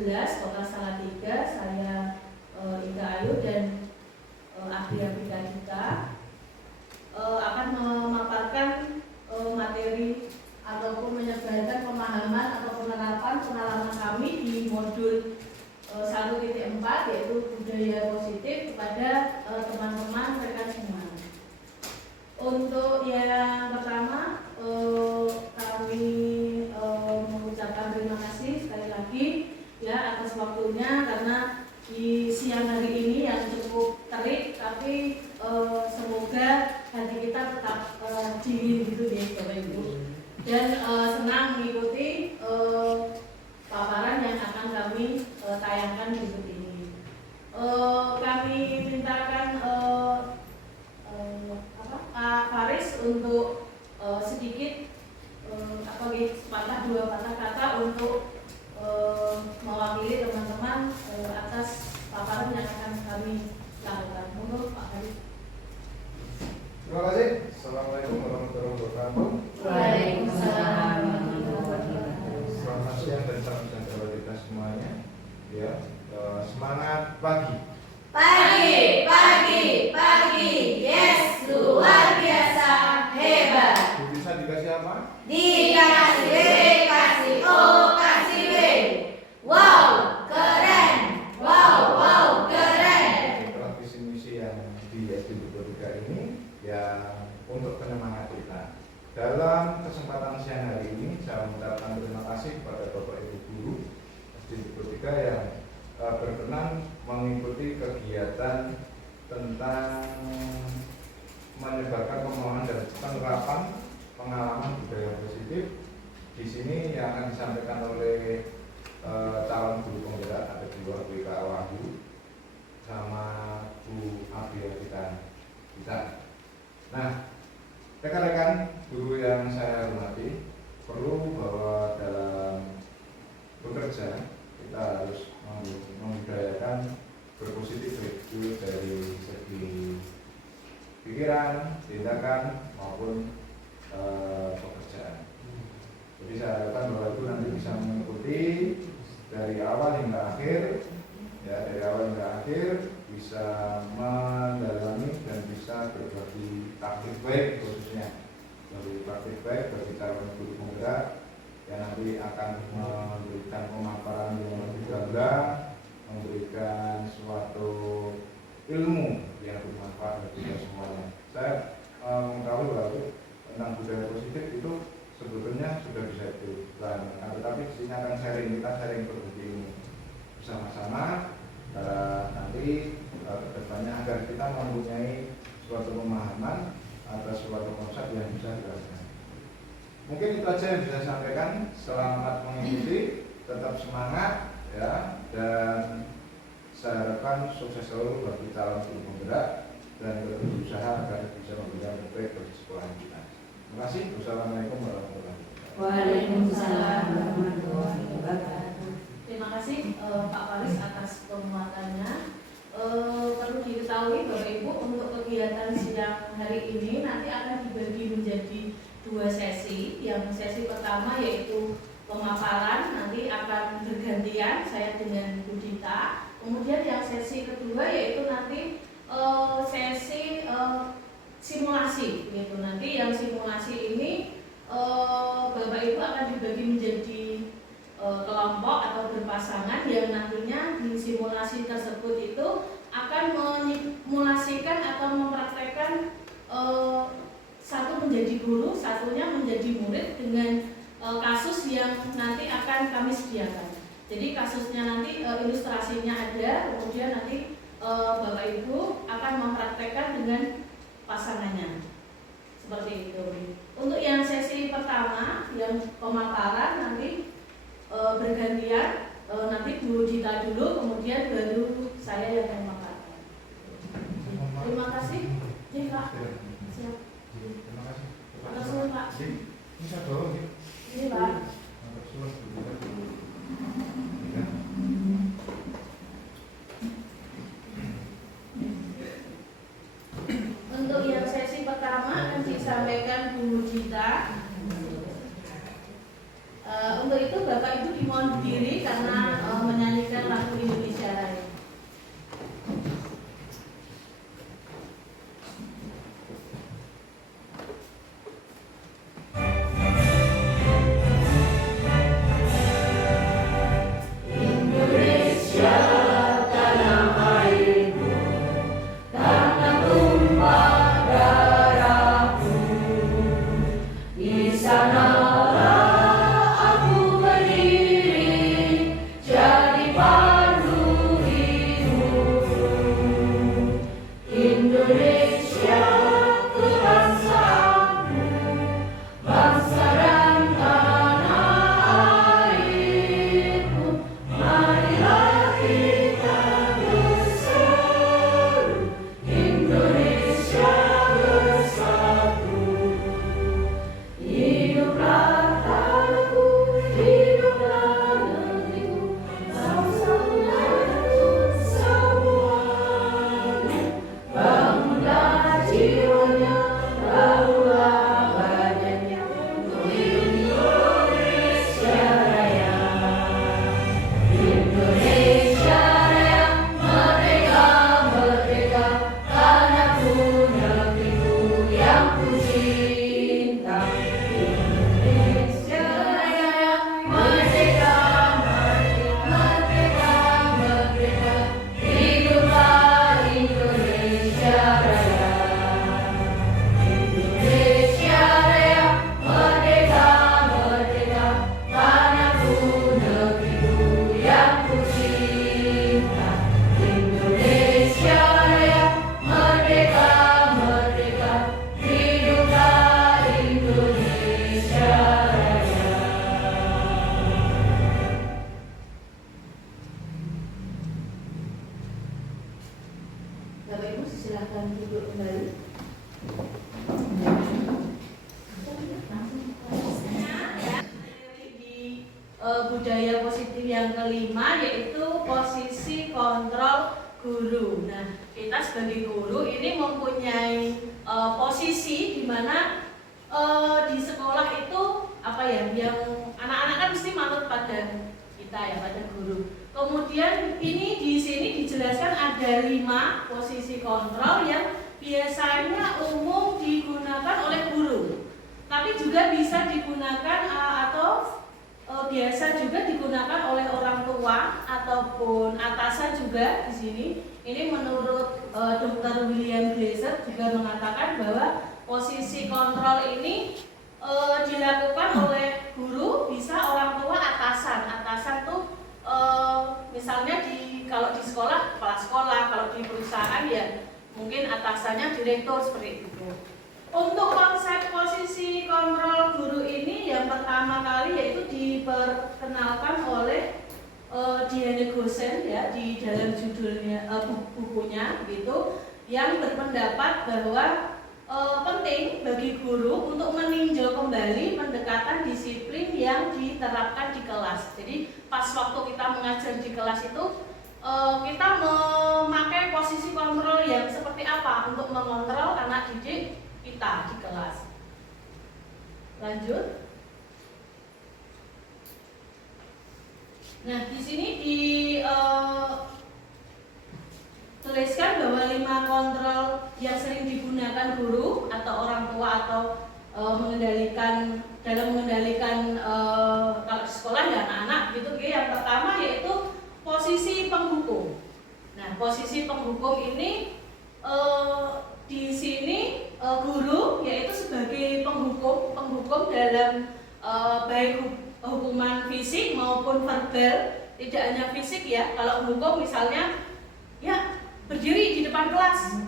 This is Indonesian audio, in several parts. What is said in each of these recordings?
11 Kota Salatiga. Saya Ika Ayu dan ahli-ahli kita akan memaparkan materi ataupun menyebarkan pemahaman atau penerapan pengalaman kami di modul 1.4 yaitu budaya positif kepada teman-teman rekan semua. Untuk yang pertama kami mengucapkan terima kasih sekali lagi ya atas waktunya, karena di siang hari ini yang cukup terik, tapi semoga hati kita tetap dingin gitu ya Bapak Ibu, dan senang mengikuti paparan yang akan kami tayangkan berikut ini. Kami mintakan Pak Faris untuk sedikit dua patah kata untuk mewakili teman-teman atas paparan yang akan kami lakukan. Untuk Pak Faris. Terima kasih. Assalamualaikum warahmatullahi wabarakatuh. Waalaikumsalam warahmatullahi wabarakatuh. Selamat siang dan salam sejahtera kita semuanya. Ya, semangat pagi. Pagi, yes, luar biasa, hebat. Bisa dikasih apa? Dikasih W, kasih O, kasih W. Wow, keren. Wow, keren. Itulah visi misi yang di SD Bukotika ini, yang untuk penyemangat kita. Dalam kesempatan siang hari ini, saya mengucapkan terima kasih kepada Bapak Ibu Guru SD Bukotika yang berkenan mengikuti kegiatan tentang menyebarkan pemahaman dan penerapan pengalaman budaya positif. Di sini yang akan disampaikan oleh calon guru penggerak, ada Bu Wika Wahyu sama Bu Abia kita. Nah, rekan-rekan guru yang saya hormati, perlu bahwa dalam bekerja kita harus membudayakan berpositif itu dari segi pikiran, tindakan maupun pekerjaan. Jadi saya harapkan bahwa itu nanti bisa mengikuti dari awal hingga akhir, ya dari awal hingga akhir bisa mendalami dan bisa berbagi praktik baik, khususnya dari praktik baik bagi calon guru penggerak yang nanti akan memberikan pemaparan yang lebih gamblang, memberikan suatu ilmu yang bermanfaat bagi kita semuanya. Saya mengetahui bahwa tentang budaya positif itu sebetulnya sudah bisa dilakukan, tetapi di sini akan kita sharing berbagi ilmu bersama-sama nanti kedepannya agar kita mempunyai suatu pemahaman atas suatu konsep yang bisa dirasakan. Mungkin itu aja yang bisa saya sampaikan. Selamat mengikuti, tetap semangat ya, dan saya harapkan sukses selalu bagi calon guru penggerak dan berusaha agar bisa memberikan yang terbaik bagi sekolah kita. Terima kasih. Wassalamualaikum warahmatullahi wabarakatuh. Waalaikumsalam warahmatullahi wabarakatuh. Terima kasih Pak Faris atas penguatannya. Perlu diketahui Bapak Ibu, untuk kegiatan siang hari ini nanti akan dibagi menjadi dua sesi. Yang sesi pertama yaitu pemaparan, nanti akan bergantian saya dengan Bu Dita. Kemudian yang sesi kedua yaitu nanti sesi simulasi gitu. Nanti yang simulasi ini Bapak Ibu akan dibagi menjadi kelompok atau berpasangan yang nantinya di simulasi tersebut itu akan memulasikan atau mempraktekkan satu menjadi guru, satunya menjadi murid dengan kasus yang nanti akan kami sediakan. Jadi kasusnya nanti ilustrasinya ada, kemudian nanti Bapak Ibu akan mempraktekkan dengan pasangannya. Seperti itu. Untuk yang sesi pertama, yang pemaparan nanti bergantian, nanti Bu Dita dulu, kemudian baru saya yang memaparkan. Terima kasih. Ya, Pak. Siap. Terima kasih. Atas nuhun, Pak. Ini saya bawa nih. Ini, Pak. Untuk yang sesi pertama akan disampaikan Bu Dita. Untuk itu Bapak Ibu dimohon berdiri karena menyanyi budaya positif yang kelima yaitu posisi kontrol guru. Nah, kita sebagai guru ini mempunyai posisi di mana di sekolah itu apa ya, yang anak-anak kan mesti manut pada kita ya, pada guru. Kemudian ini di sini dijelaskan ada 5 posisi kontrol yang biasanya umum digunakan oleh guru, tapi juga bisa digunakan atau biasa juga digunakan oleh orang tua ataupun atasan juga di sini. Ini menurut Dr. William Glaser juga mengatakan bahwa posisi kontrol ini dilakukan oleh guru, bisa orang tua, atasan. Atasan tuh misalnya kalau di sekolah kepala sekolah, kalau di perusahaan ya mungkin atasannya direktur seperti itu. Untuk konsep posisi kontrol guru ini yang pertama kali yaitu diperkenalkan oleh Diane Gosen ya di dalam judulnya bukunya gitu, yang berpendapat bahwa penting bagi guru untuk meninjau kembali pendekatan disiplin yang diterapkan di kelas. Jadi pas waktu kita mengajar di kelas itu kita memakai posisi kontrol yang seperti apa untuk mengontrol anak didik kita di kelas. Lanjut. Nah, di sini tuliskan bahwa 5 kontrol yang sering digunakan guru atau orang tua atau dalam mengendalikan kalau di sekolah ya anak-anak gitu. Yang pertama yaitu posisi penghukum. Nah, posisi penghukum ini di sini guru yaitu sebagai penghukum dalam baik hukuman fisik maupun verbal, tidak hanya fisik ya. Kalau hukum misalnya ya berdiri di depan kelas,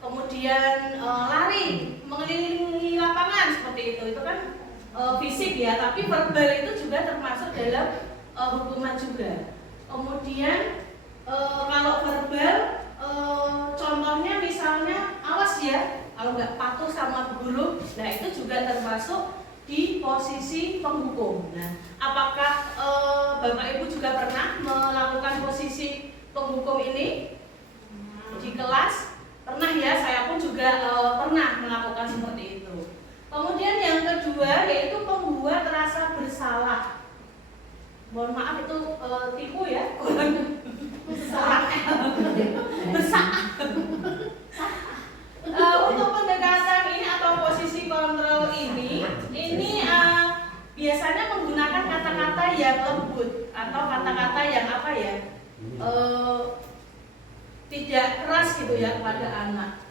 kemudian lari mengelilingi lapangan seperti itu kan fisik ya. Tapi verbal itu juga termasuk dalam hukuman juga. Kemudian kalau verbal contohnya misalnya awas ya kalau nggak patuh sama guru, nah itu juga termasuk di posisi penghukum. Nah, apakah Bapak Ibu juga pernah melakukan posisi penghukum ini di kelas? Pernah ya, saya pun juga pernah melakukan seperti itu. Kemudian yang kedua yaitu membuat rasa bersalah. Mohon maaf itu tipu ya, kurang bersalah. Untuk pendekatan ini atau posisi kontrol ini biasanya menggunakan kata-kata yang lembut atau kata-kata yang apa ya, tidak keras gitu ya kepada anak,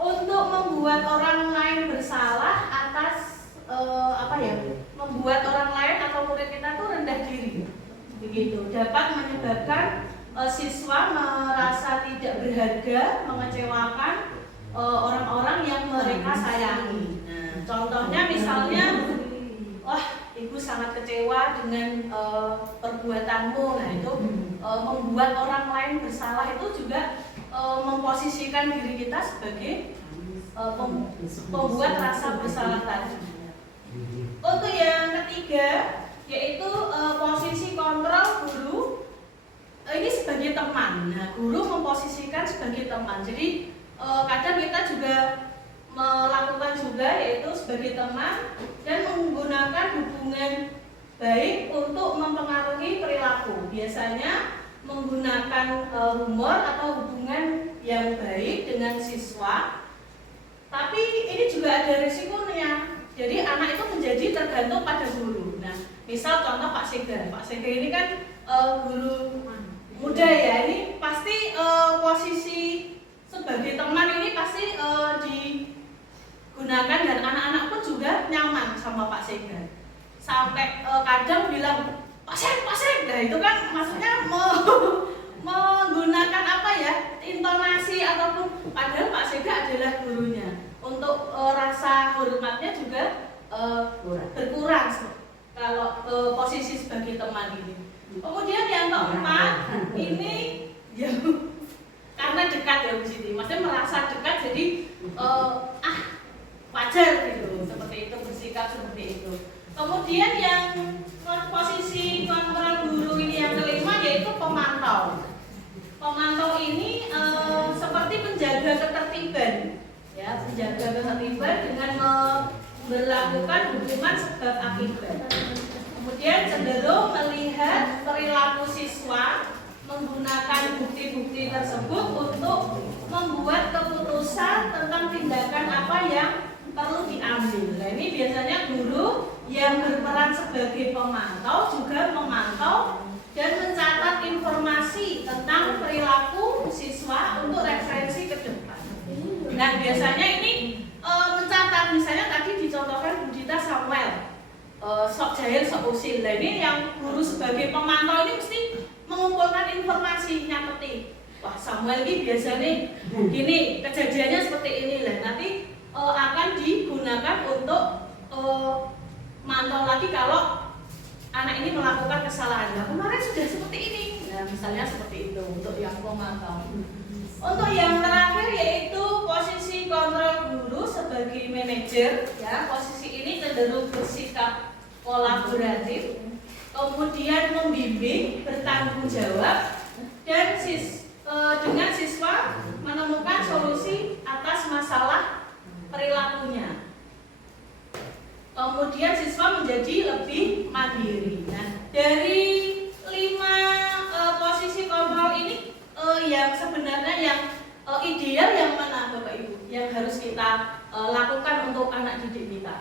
untuk membuat orang lain bersalah atas membuat orang lain atau murid kita tuh rendah diri begitu, dapat menyebabkan siswa merasa tidak berharga, mengecewakan orang-orang yang mereka sayangi. Nah, contohnya misalnya, wah ibu sangat kecewa dengan perbuatanmu. Nah itu membuat orang lain bersalah, itu juga memposisikan diri kita sebagai pembuat rasa bersalah tadi. Untuk yang ketiga yaitu posisi kontrol guru ini sebagai teman. Nah, guru memposisikan sebagai teman. Jadi kadang kita juga melakukan juga yaitu sebagai teman dan menggunakan hubungan baik untuk mempengaruhi perilaku. Biasanya menggunakan humor atau hubungan yang baik dengan siswa. Tapi ini juga ada risikonya. Jadi anak itu menjadi tergantung pada guru. Nah, misal contoh Pak Sega. Pak Sega ini kan guru muda ya. Ini pasti posisi sebagai teman ini pasti digunakan dan anak-anak pun juga nyaman sama Pak Sega. Sampai kadang bilang Pak Seg. Nah itu kan maksudnya menggunakan apa ya, intonasi ataupun padahal Pak Sega adalah gurunya. Untuk rasa hormatnya juga berkurang kalau posisi sebagai teman ini. Kemudian yang keempat ini ya karena dekat ya Bu Siti, maksudnya merasa dekat jadi wajar gitu, seperti itu, bersikap seperti itu. Kemudian yang pemantau ini seperti penjaga ketertiban, ya, penjaga ketertiban dengan memberlakukan hukuman sebab akibat. Kemudian cenderung melihat perilaku siswa, menggunakan bukti-bukti tersebut untuk membuat keputusan tentang tindakan apa yang perlu diambil. Nah, ini biasanya guru yang berperan sebagai pemantau juga memantau dan mencatat informasi tentang perilaku siswa untuk referensi ke depan. Nah, biasanya ini mencatat, misalnya tadi dicontohkan Bu Dita Samuel, sok jahil sok usil. Nah, ini yang guru sebagai pemantau ini mesti mengumpulkan informasi, nyatetin. Wah, Samuel ini biasanya gini, kejadiannya seperti ini lah. Nanti akan digunakan untuk mantau lagi kalau anak ini melakukan kesalahan. Nah, kemarin sudah seperti ini. Nah, misalnya seperti itu untuk yang pemantau. Untuk yang terakhir yaitu posisi kontrol guru sebagai manajer. Ya, posisi ini cenderung bersikap kolaboratif, kemudian membimbing, bertanggung jawab, dan dengan siswa menemukan solusi atas masalah perilakunya. Kemudian siswa menjadi lebih mandiri. Nah, dari 5 posisi kontrol ini yang sebenarnya yang ideal yang mana Bapak Ibu? Yang harus kita lakukan untuk anak didik kita?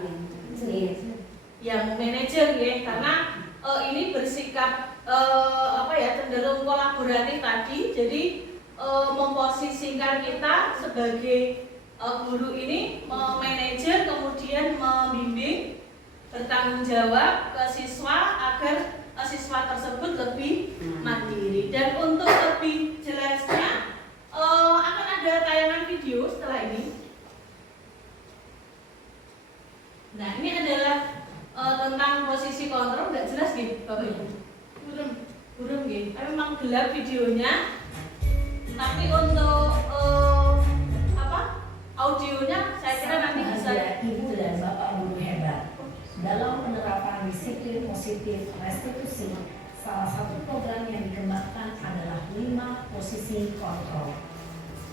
Yang manajer ya, karena ini bersikap cenderung kolaboratif tadi, jadi memposisikan kita sebagai guru ini manajer, kemudian membimbing, bertanggung jawab ke siswa agar siswa tersebut lebih mandiri. Dan untuk lebih jelasnya akan ada tayangan video setelah ini. Nah, ini adalah tentang posisi kontrol. Nggak jelas gitu Bapak Ibu? Burung gitu. Memang gelap videonya, tapi untuk audionya saya kira nanti bisa. Ibu dan Bapak guru hebat dalam penerapan disiplin positif restitusi. Salah satu program yang dikembangkan adalah 5 posisi kontrol.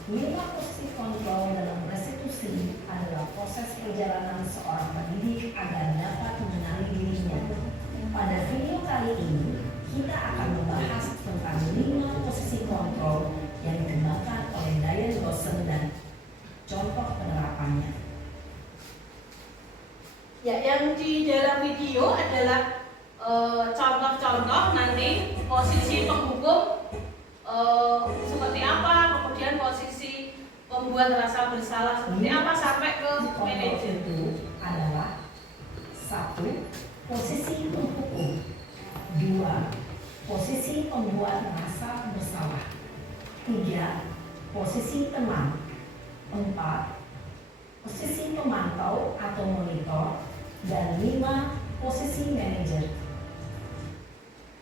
5 posisi kontrol dalam restitusi adalah proses perjalanan seorang pendidik agar dapat mengenali dirinya. Pada video kali ini, kita akan membahas tentang 5 posisi kontrol yang dikembangkan oleh Diane Rosen dan contoh penerapannya. Ya, yang di dalam video adalah contoh-contoh nanti posisi penghukum seperti apa, kemudian posisi pembuat rasa bersalah seperti apa sampai ke manajer. Itu adalah 1. Posisi penghukum, 2. Posisi pembuat rasa bersalah, 3. Posisi teman, 4. Posisi pemantau atau monitor, dan 5. Posisi manajer.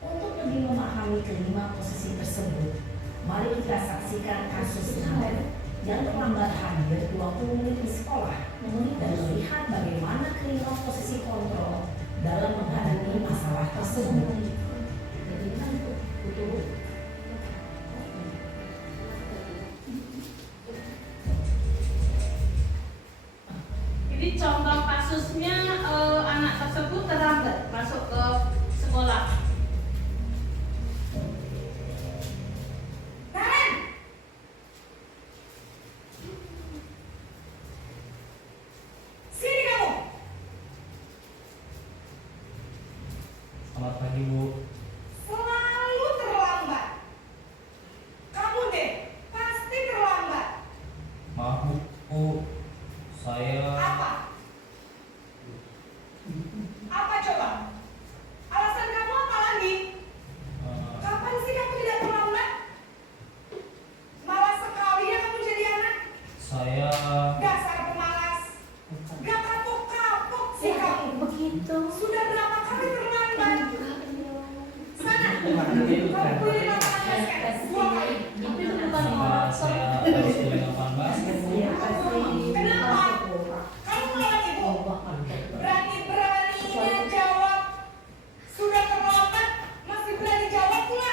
Untuk lebih memahami kelima posisi tersebut, mari kita saksikan kasus Naden yang terlambat hadir 20 menit di sekolah dan melihat bagaimana kelima posisi kontrol dalam menghadapi masalah tersebut. Ini contoh kasusnya, anak tersebut terlambat masuk ke sekolah. Selamat pagi, Bu. Selalu terlambat. Kamu deh, pasti terlambat. Maaf, Bu. Saya Apa? Apa coba? Alasan kamu apa lagi? Kapan sih kamu tidak terlambat? Malas sekali ya kamu jadi anak. saya Dasar pemalas. Gak kapok-kapok sih kamu. Begitu. Sudah berapa kali terlambat? Sana, Gimana dia, Bu? kamu beli lapangan basket 2 kali. saya harus beli lapangan basket, Bu. Kenapa? Kamu melawan ibu? Berani-beraninya jawab. Sudah terlambat, masih berani jawab pula.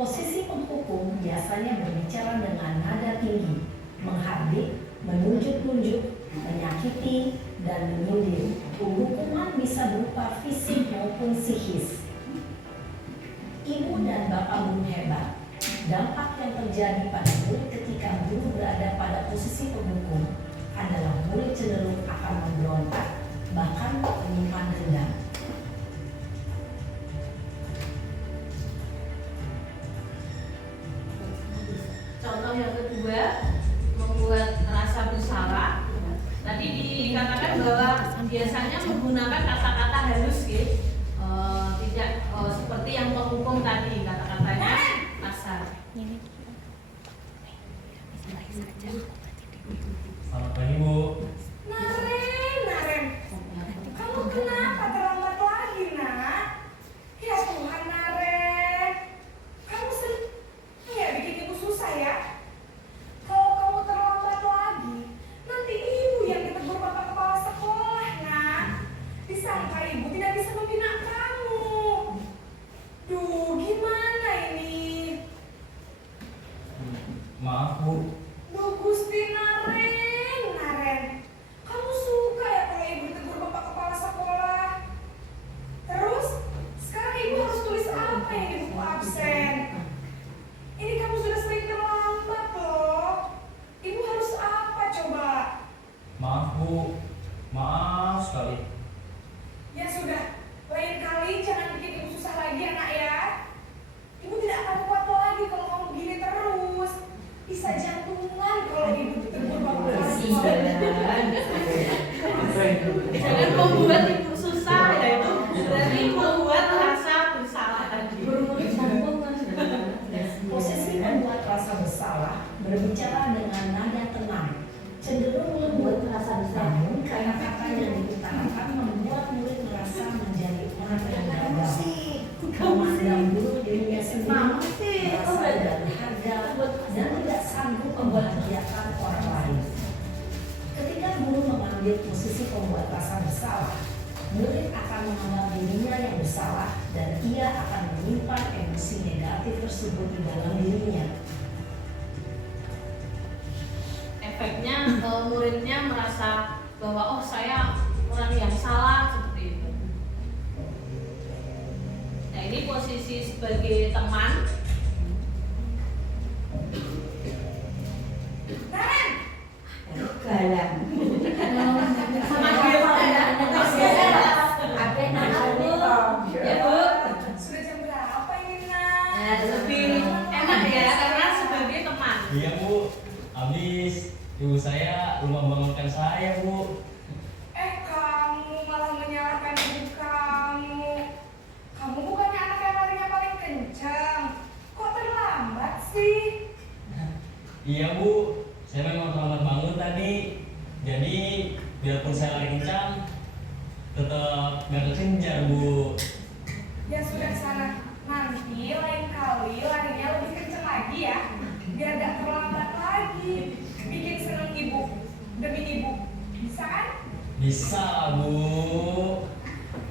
Posisi penghukum biasanya berbicara dengan nada tinggi, menghardik, menunjuk-nunjuk, menyakiti, dan menyindir. Hukuman bisa berupa fisik maupun psikis. Ibu dan bapak guru hebat. Dampak yang terjadi pada murid ketika guru berada pada posisi penghukum adalah murid cenderung akan memberontak, bahkan menyimpan dendam. Contoh yang kedua, membuat rasa bersalah. Tadi dikatakan bahwa biasanya menggunakan kata-kata halus, gitu. Tidak seperti yang penghukum tadi, kata-katanya kasar. Selamat pagi, Bu. Naren, kamu kenapa terlambat lagi, nak? Ya Tuhan, Naren, kamu sering ya bikin ibu susah ya. Kalau kamu terlambat lagi, nanti ibu yang ditegur bapak kepala sekolah, nak. Disangka ibu tidak bisa membina kamu. Duh, gimana ini? Maaf, Bu. Duh, Gusti Naren, kamu suka ya kalau ibu ditegur bapak kepala sekolah? Terus, sekarang ibu harus tulis apa yang di buku absen? Ini kamu sudah sering terlambat loh. Ibu harus apa coba? Maaf, Bu. Maaf sekali. Ya sudah, lain kali jangan bikin ibu susah lagi anak ya. Ibu tidak akan kuat lagi kalau kamu begini terus. Bisa jantungan kalau ibu ditegur bapak kepala sekolah. Jangan membuat ibu susah, ya itu berarti membuat rasa bersalah tadi. Posisi membuat rasa bersalah berbicara dengan nada tenang, cenderung lembut, namun kata-kata yang diutarakan membuat murid merasa menjadi orang yang gagal, memandang buruk dirinya sendiri, merasa tidak berharga, dan tidak sanggup membahagiakan orang lain. Ketika guru mengambil posisi pembuat rasa bersalah, murid akan menganggap dirinya yang bersalah dan ia akan menyimpan emosi negatif tersebut di dalam dirinya. Efeknya muridnya merasa bahwa oh saya orang yang salah, seperti itu. Nah, ini posisi sebagai teman. Naren, Galang. Ya, Bu. sudah jam berapa ini, nak? Nah, lebih enak ya karena sebagai teman. Iya, Bu. Habis ibu saya lupa membangunkan saya, Bu. Kamu malah menyalahkan ibu kamu. Kamu bukannya anak yang larinya paling kencang. Kok terlambat sih? Iya, Bu. Saya memang terlambat bangun tadi. Jadi, biarpun saya lari kencang, tetap gak kekejar, Bu. Ya sudah sana. Nanti lain kali larinya lebih kencang lagi ya. Biar gak terlambat lagi. Bikin seneng ibu. Demi ibu. Bisa kan? Bisa, Bu.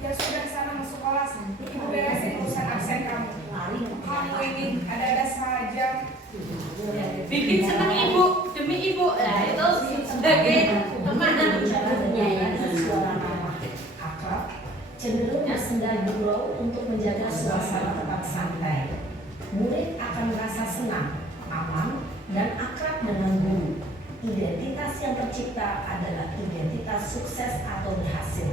Ya sudah sana masuk kelas. Ibu beresin urusan absen kamu. Kamu ini ada-ada saja. Bikin senang ibu demi ibu. Nah, itu sebagai teman. Bicara dengan suara ramah, akrab, cenderung bersenda gurau untuk menjaga suasana tetap santai. Murid akan merasa senang, aman, dan akrab dengan guru. Identitas yang tercipta adalah identitas sukses atau berhasil.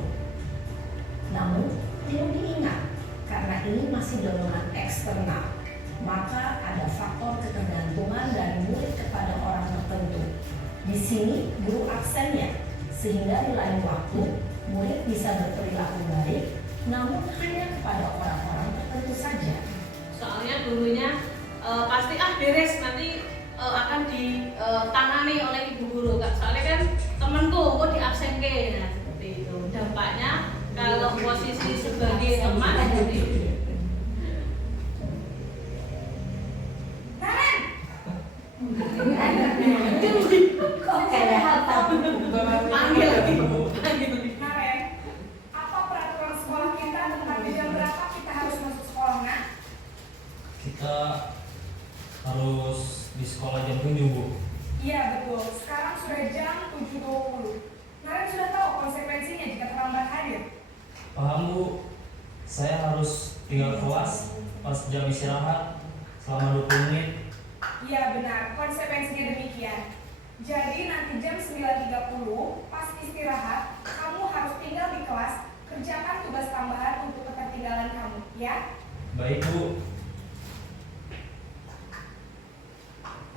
Namun, perlu diingat, karena ini masih dorongan eksternal, maka ada faktor ketergantungan dari murid kepada orang tertentu. Di sini, guru absennya, sehingga di lain waktu, murid bisa berperilaku baik, namun hanya kepada orang-orang tertentu saja. Soalnya gurunya pasti beres nanti akan ditangani oleh ibu guru. Soalnya kan temanku kok di absen ke, nah seperti itu. Dampaknya kalau posisi sebagai teman seperti itu. Naren, Kok kayak apa? Panggil lagi, panggil lagi. Naren, apa peraturan sekolah kita tentang di jam berapa kita harus masuk sekolah, nak? Kita harus di sekolah jam 7, Bu. Iya betul, sekarang sudah jam 7.20. Naren sudah tahu konsekuensinya jika terlambat hadir. Paham, Bu. Saya harus tinggal kelas pas jam istirahat selama 20 menit. Iya benar, konsekuensinya demikian. Jadi nanti jam 9.30 pas istirahat, kamu harus tinggal di kelas, kerjakan tugas tambahan untuk ketertinggalan kamu, ya? Baik, Bu.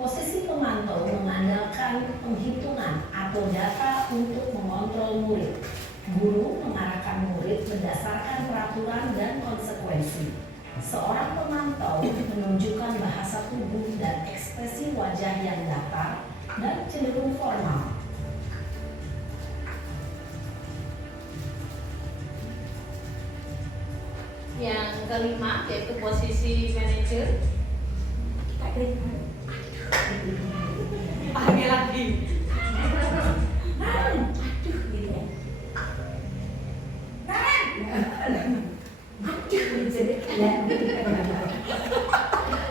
Posisi pemantau mengandalkan penghitungan atau data untuk mengontrol murid. Guru mengarahkan murid berdasarkan peraturan dan konsekuensi. Seorang pemantau menunjukkan bahasa tubuh dan ekspresi wajah yang datar dan cenderung formal. Yang kelima yaitu posisi manajer. Panggil lagi.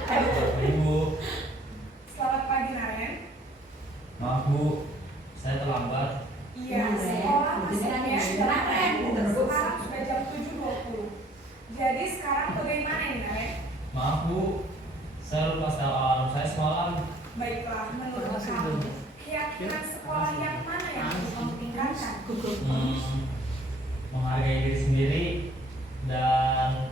Baik, Bu. Selamat pagi Naren. Maaf, Bu. Saya terlambat. Iya, sekolah masuknya Naren. Sekarang sudah jam 7.20. Jadi sekarang bagaimana nih Naren? Maaf, Bu. Saya lupa setel alarm saya semalam. Baiklah, menurut kamu, keyakinan sekolah yang mana yang harus kamu tingkatkan? Menghargai diri sendiri dan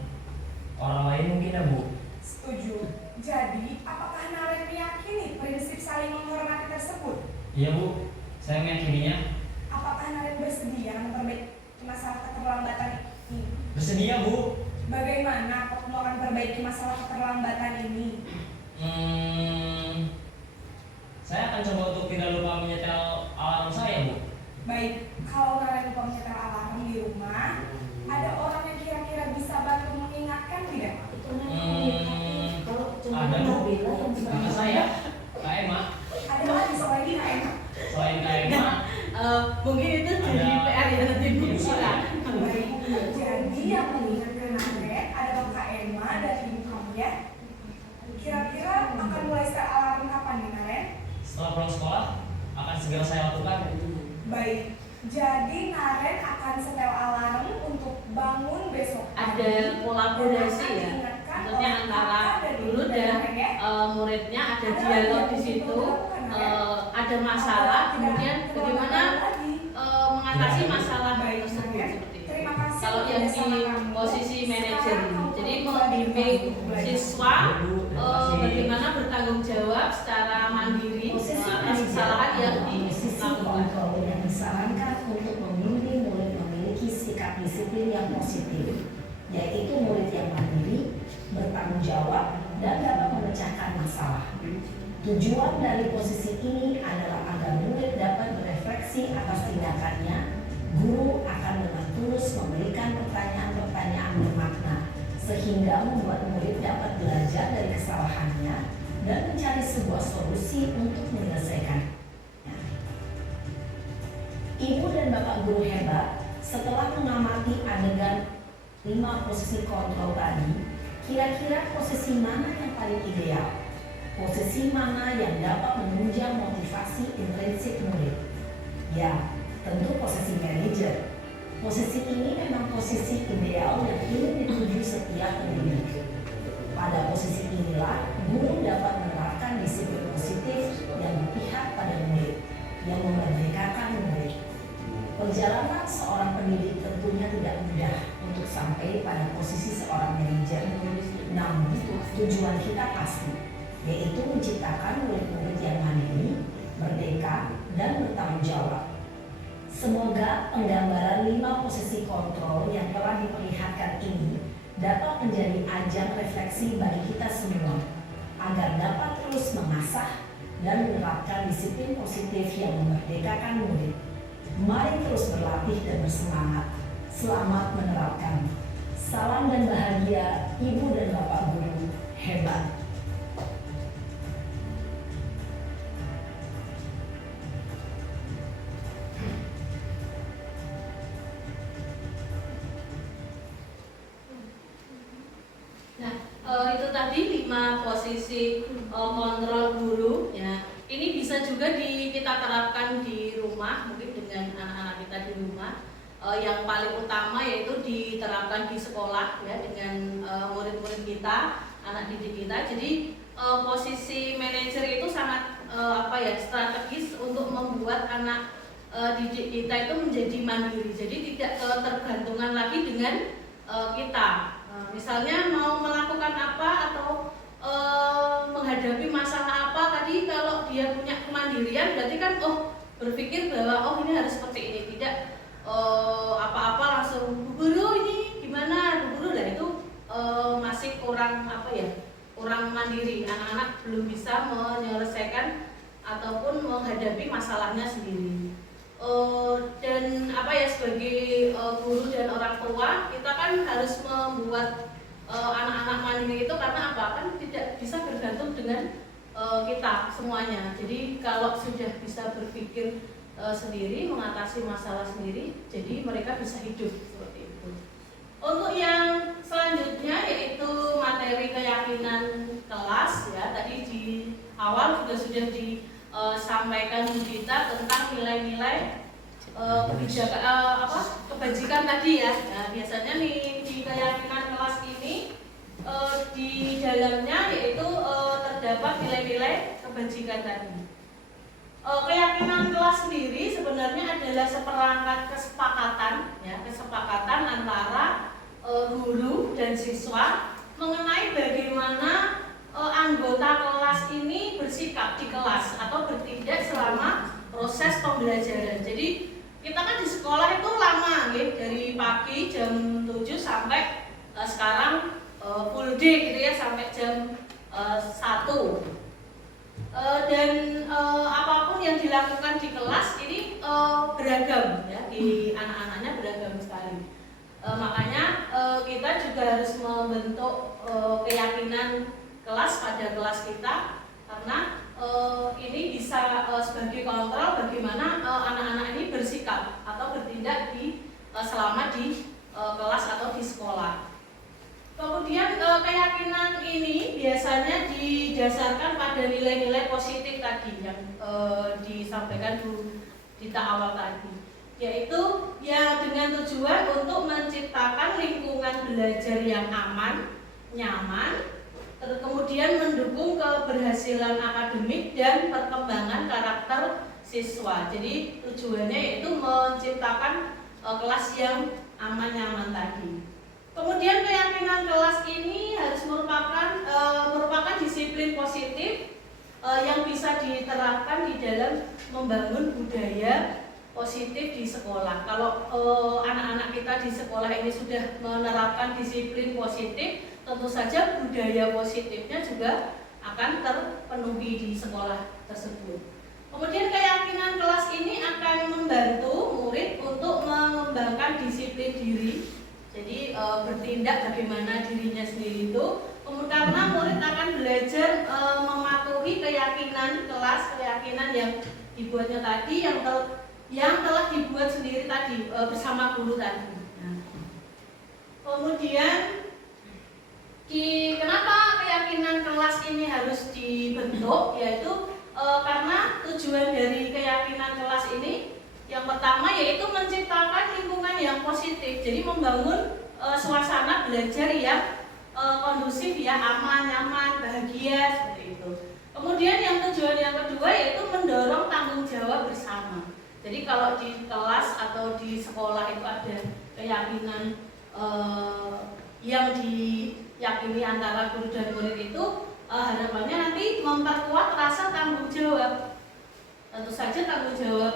orang lain mungkin ya, Bu. Setuju. Jadi, apakah Naren meyakini prinsip saling menghormati tersebut? Iya, Bu. Saya meyakininya. Apakah Naren bersedia memperbaiki masalah keterlambatan ini? Bersedia, Bu. Bagaimana kamu akan perbaiki masalah keterlambatan ini? Saya akan coba untuk tidak lupa menyetel alarm saya, Bu. Baik, kalau Naren lupa menyetel alarm di rumah, ada orang yang kira-kira bisa bantu mengingatkan tidak? Ada, Bu. Ada saya, Kak Emma. Ada lagi selain Kak Emma? Selain Kak Emma, Mungkin itu jadi Ada PR ya nanti Bu. ibu saya. Baik, jadi yang mengingatkan Naren adalah Kak Emma dan ibu kamu ya. Kira-kira akan mulai setel alarm kapan nih Naren? setelah pulang sekolah akan segera saya lakukan. Baik, jadi Naren akan setel alarm untuk bangun besok. Ada kolaborasi ya. Maksudnya antara guru dan muridnya ada dialog di situ. Ada masalah, kemudian bagaimana mengatasi masalah tersebut seperti itu. Terima kasih. Kalau yang di posisi manajer, jadi membimbing siswa bagaimana bertanggung jawab secara mandiri atas kesalahan yang posisi dilakukan. kontrol yang disarankan untuk membimbing murid memiliki sikap disiplin yang positif, yaitu murid yang mandiri, bertanggung jawab, dan dapat memecahkan masalah. Tujuan dari posisi ini adalah agar murid dapat berefleksi atas tindakannya. Guru akan dengan tulus memberikan pertanyaan-pertanyaan bermakna, sehingga membuat murid dapat belajar dari kesalahannya dan mencari sebuah solusi untuk menyelesaikannya. Ibu dan Bapak guru hebat, setelah mengamati adegan 5 posisi kontrol tadi, kira-kira posisi mana yang paling ideal? Posisi mana yang dapat menunjang motivasi intrinsik murid? Ya, tentu posisi manajer. Posisi ini memang posisi ideal yang ingin dituju setiap pendidik. Pada posisi inilah, guru dapat menerapkan disiplin positif yang berpihak pada murid, yang memerdekakan murid. Perjalanan seorang pendidik tentunya tidak mudah untuk sampai pada posisi seorang manajer. Namun, tujuan kita pasti, yaitu menciptakan murid-murid yang mandiri, merdeka, dan bertanggung jawab. Semoga penggambaran 5 posisi kontrol yang telah diperlihatkan ini dapat menjadi ajang refleksi bagi kita semua, agar dapat terus mengasah dan menerapkan disiplin positif yang memerdekakan murid. Mari terus berlatih dan bersemangat. Selamat menerapkan. Salam dan bahagia Ibu dan Bapak guru hebat. Nah, itu tadi 5 5 posisi kontrol guru ya. Ini bisa juga kita terapkan di rumah, mungkin dengan anak-anak kita di rumah. Yang paling utama yaitu diterapkan di sekolah ya, dengan murid-murid kita, anak didik kita. Jadi posisi manajer itu sangat strategis untuk membuat anak didik kita itu menjadi mandiri. Jadi tidak tergantungan lagi dengan kita. Misalnya mau melakukan apa atau menghadapi masalah apa tadi, kalau dia punya kemandirian berarti kan berpikir bahwa ini harus seperti ini, tidak apa-apa langsung Bu Guru ini gimana Bu Guru, lah itu masih kurang kurang mandiri. Anak-anak belum bisa menyelesaikan ataupun menghadapi masalahnya sendiri. Dan sebagai guru dan orang tua, kita kan harus membuat anak-anak mandiri itu karena apa? Kan tidak bisa bergantung dengan kita semuanya. Jadi kalau sudah bisa berpikir sendiri, mengatasi masalah sendiri, jadi mereka bisa hidup seperti itu. Untuk yang selanjutnya yaitu materi keyakinan kelas ya. Tadi di awal juga sudah disampaikan Bu Dita tentang nilai-nilai kebajikan tadi ya. Nah, biasanya nih di keyakinan kelas ini di dalamnya yaitu terdapat nilai-nilai kebajikan tadi. Keyakinan kelas sendiri sebenarnya adalah seperangkat kesepakatan antara guru dan siswa mengenai bagaimana anggota kelas ini bersikap di kelas atau bertindak selama proses pembelajaran. Jadi kita kan di sekolah itu lama dari pagi jam 7 sampai sekarang full day gitu ya, sampai jam 1. Dan apapun yang dilakukan di kelas ini beragam ya, di anak-anaknya beragam sekali. Makanya kita juga harus membentuk keyakinan kelas pada kelas kita, karena ini bisa sebagai kontrol bagaimana anak-anak ini bersikap atau bertindak selama di kelas atau di sekolah. Kemudian keyakinan ini biasanya didasarkan pada nilai-nilai positif tadi yang disampaikan Bu Dita awal tadi, yaitu ya dengan tujuan untuk menciptakan lingkungan belajar yang aman, nyaman, kemudian mendukung keberhasilan akademik dan perkembangan karakter siswa. Jadi tujuannya yaitu menciptakan kelas yang aman, nyaman tadi. Kemudian keyakinan kelas ini harus merupakan disiplin positif yang bisa diterapkan di dalam membangun budaya positif di sekolah. Kalau anak-anak kita di sekolah ini sudah menerapkan disiplin positif, tentu saja budaya positifnya juga akan terpenuhi di sekolah tersebut. Kemudian keyakinan kelas ini akan membantu murid untuk mengembangkan disiplin diri. Jadi bertindak bagaimana dirinya sendiri itu, karena murid akan belajar mematuhi keyakinan kelas, keyakinan yang dibuatnya tadi, yang telah dibuat sendiri tadi bersama guru tadi. Nah, kemudian kenapa keyakinan kelas ini harus dibentuk, yaitu karena tujuan dari keyakinan kelas ini yang pertama yaitu menciptakan lingkungan yang positif, jadi membangun suasana belajar yang kondusif ya, aman, nyaman, bahagia seperti itu. Kemudian yang tujuan yang kedua yaitu mendorong tanggung jawab bersama. Jadi kalau di kelas atau di sekolah itu ada keyakinan yang diyakini antara guru dan murid itu, harapannya nanti memperkuat rasa tanggung jawab. Tentu saja tanggung jawab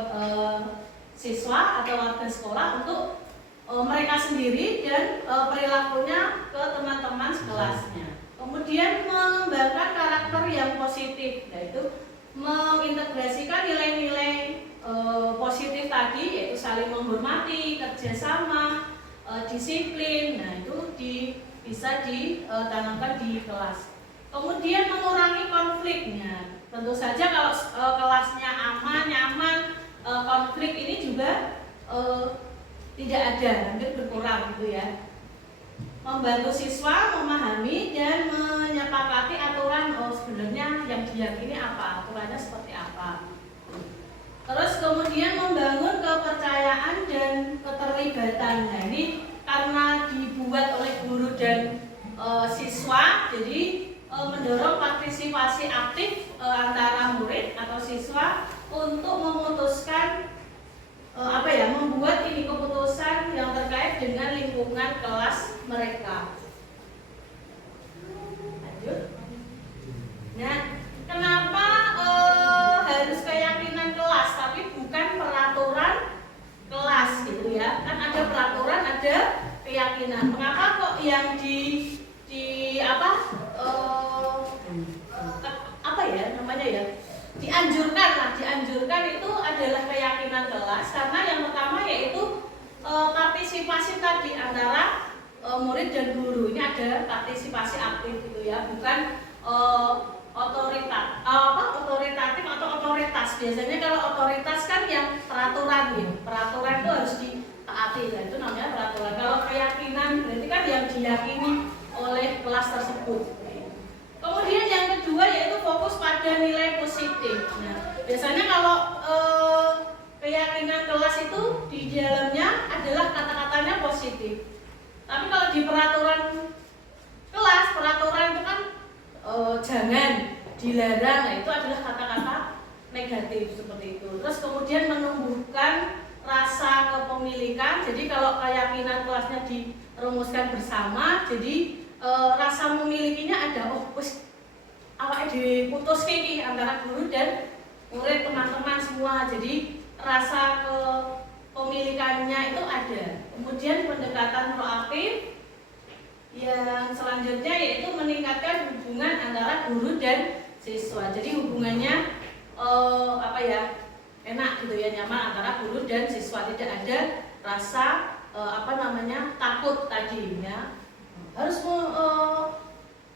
siswa atau warga sekolah untuk mereka sendiri dan perilakunya ke teman-teman sekelasnya. Kemudian mengembangkan karakter yang positif, yaitu mengintegrasikan nilai-nilai positif tadi, yaitu saling menghormati, kerjasama, disiplin. Nah itu bisa ditanamkan di kelas. Kemudian mengurangi konfliknya. Tentu saja kalau kelasnya aman, nyaman, konflik ini juga tidak ada, hampir berkurang gitu ya. membantu siswa memahami dan menyepakati aturan sebenarnya yang diyakini apa, aturannya seperti apa. Terus kemudian membangun kepercayaan dan keterlibatan. Nah, ini karena dibuat oleh guru dan siswa, jadi mendorong partisipasi aktif antara murid atau siswa untuk memutuskan membuat ini keputusan yang terkait dengan lingkungan kelas mereka. Lanjut. Nah, kenapa harus keyakinan kelas tapi bukan peraturan kelas gitu ya? Kan ada peraturan, ada keyakinan. Mengapa kok yang dianjurkan itu adalah keyakinan kelas, karena yang pertama yaitu partisipasi tadi antara murid dan guru. Ini ada partisipasi aktif gitu ya, bukan otoritatif atau otoritas. Biasanya kalau otoritas kan yang peraturan gitu. Peraturan itu harus ditaati, nah, itu namanya peraturan. Kalau keyakinan berarti kan yang diyakini oleh kelas tersebut. Kemudian yang kedua yaitu fokus pada nilai positif. Nah, biasanya kalau keyakinan kelas itu di dalamnya adalah kata-katanya positif. Tapi kalau di peraturan kelas, peraturan itu kan jangan, dilarang, nah itu adalah kata-kata negatif seperti itu. Terus kemudian menumbuhkan rasa kepemilikan. Jadi kalau keyakinan kelasnya dirumuskan bersama, jadi rasa memilikinya ada. Awake diputus iki antara guru dan murid, teman-teman semua. Jadi rasa kepemilikannya itu ada. Kemudian pendekatan proaktif yang selanjutnya yaitu meningkatkan hubungan antara guru dan siswa. Jadi hubungannya enak gitu ya, nyaman antara guru dan siswa, tidak ada rasa takut tadi ya. Harus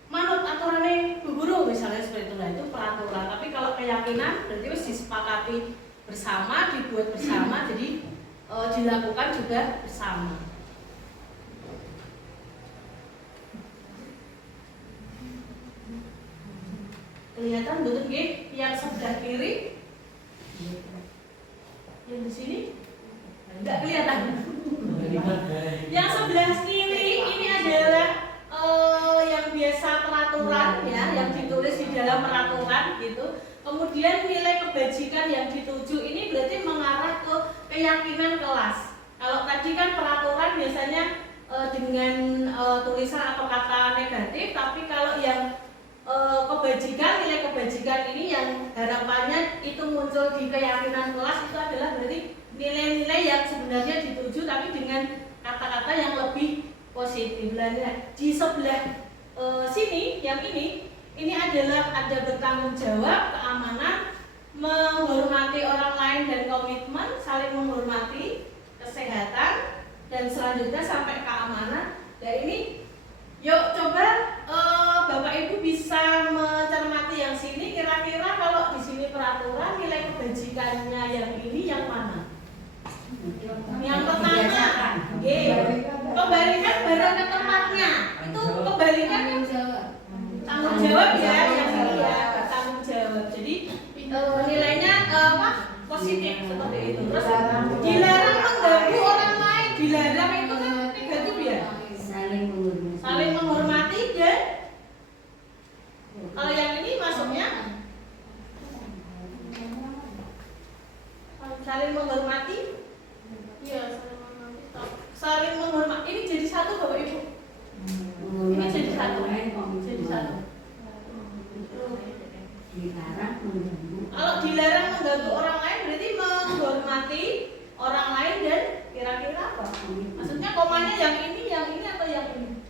manut aturannya guru misalnya seperti itu. Nah, itu peraturan. Tapi kalau keyakinan berarti harus disepakati bersama, dibuat bersama, jadi dilakukan juga bersama. Kelihatan betul nggih yang sebelah kiri? Yang di sini? Enggak kelihatan. Yang sebelah kiri ini adalah yang biasa peraturan ya, yang ditulis di dalam peraturan gitu. Kemudian nilai kebajikan yang dituju ini berarti mengarah ke keyakinan kelas. Kalau tadi kan peraturan biasanya dengan tulisan atau kata negatif, tapi kalau yang kebajikan, nilai kebajikan ini yang harapannya itu muncul di keyakinan kelas, itu adalah berarti nilai-nilai yang sebenarnya dituju tapi dengan kata-kata yang lebih positif. Di sebelah sini yang ini adalah ada bertanggung jawab, keamanan, menghormati orang lain dan komitmen, saling menghormati, kesehatan, dan selanjutnya sampai keamanan. Dan ini yuk coba Bapak Ibu bisa mencermati yang sini, kira-kira kalau di sini peraturan nilai kebajikannya yang ini yang mana? Yang pertama, kembalikan barang ke tempatnya. Itu kembalikan kan tanggung jawab ya, yang ini ya, tanggung jawab. Jadi nilainya positif seperti itu. Terus dilarang mengganggu orang lain, dilarang itu kan negatif ya. Saling menghormati dan kalau yang ini masuknya saling menghormati. Iya, saling menghormati. Ini jadi satu Bapak Ibu. Ini jadi satu. Jadi satu. Kalau dilarang mengganggu orang lain berarti menghormati orang lain dan kira-kira apa? Maksudnya komanya yang ini atau yang ini?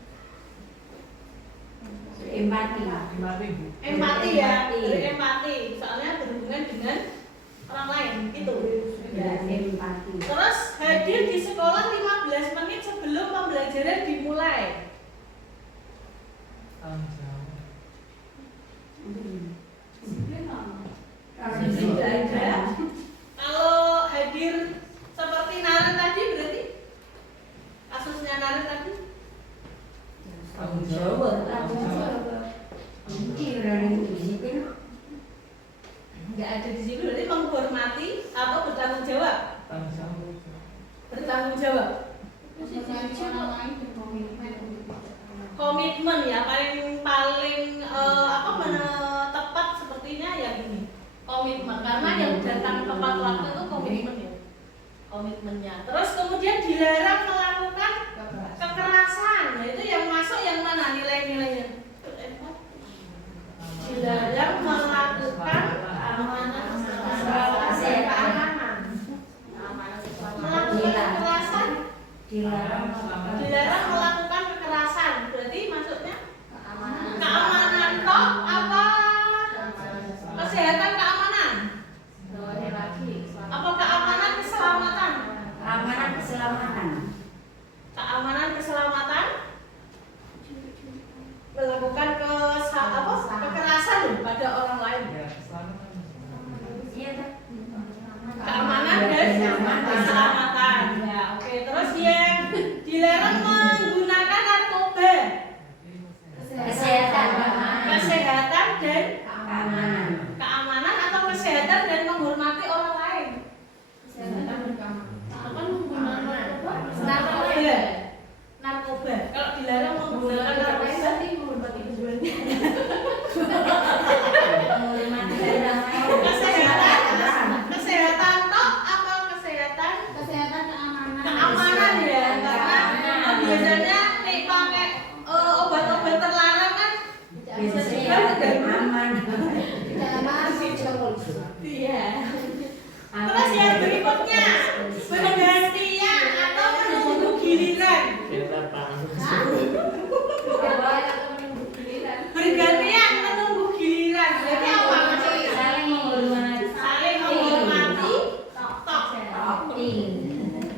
Empati ya, berempati. Soalnya berhubungan dengan orang lain itu. Empati. Terus hadir di sekolah 15 menit sebelum pembelajaran dimulai. Tidak ada. Kalau hadir seperti Naren tadi berarti kasusnya Naren tadi nggak ada di situ, berarti menghormati atau bertanggung jawab. Bertanggung jawab. Komitmen ya, paling tepat sepertinya yang ini. Komitmen, karena yang datang tepat waktu itu komitmen ya. Komitmennya. Terus kemudian dilarang melakukan kekerasan. Nah, itu yang masuk yang mana nilai-nilainya? Dilarang melakukan keamanan. Melakukan kekerasan. Dilarang melakukan kekerasan. Berarti maksudnya keamanan toh apa? Kesehatan keamanan. Apa keamanan keselamatan? Keamanan keselamatan. Melakukan kekerasan pada orang lain. Keamanan dan keselamatan. Ya, oke. Terus yang dilarang menggunakan narkoba. Kesehatan dan keamanan atau kesehatan dan menghormati orang lain. Narkoba. Kalau dilarang menggunakan narkoba kesehatan toh apa kesehatan keamanan ya, karena biasanya nih pakai obat-obat terlarang kan bisa juga iya. Terus yang berikutnya bergantian atau menunggu giliran. Bergantian menunggu giliran. Berarti apa maksudnya? Saling menghormati.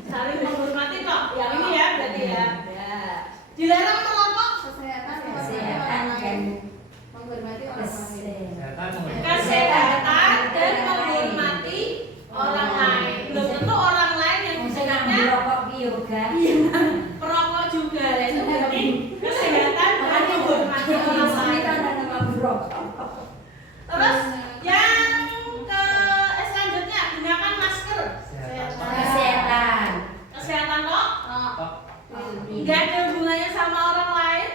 Saling menghormati tok. Yang ini ya berarti ya. Dilarang merokok. Kesehatan dan menghormati orang lain. Belum tentu orang lain yang sebenarnya perokok juga. Itu berarti kesehatan dan menghormati orang lain. Terus yang selanjutnya gunakan masker. Kesehatan kok? Enggak ada hubungannya sama orang lain.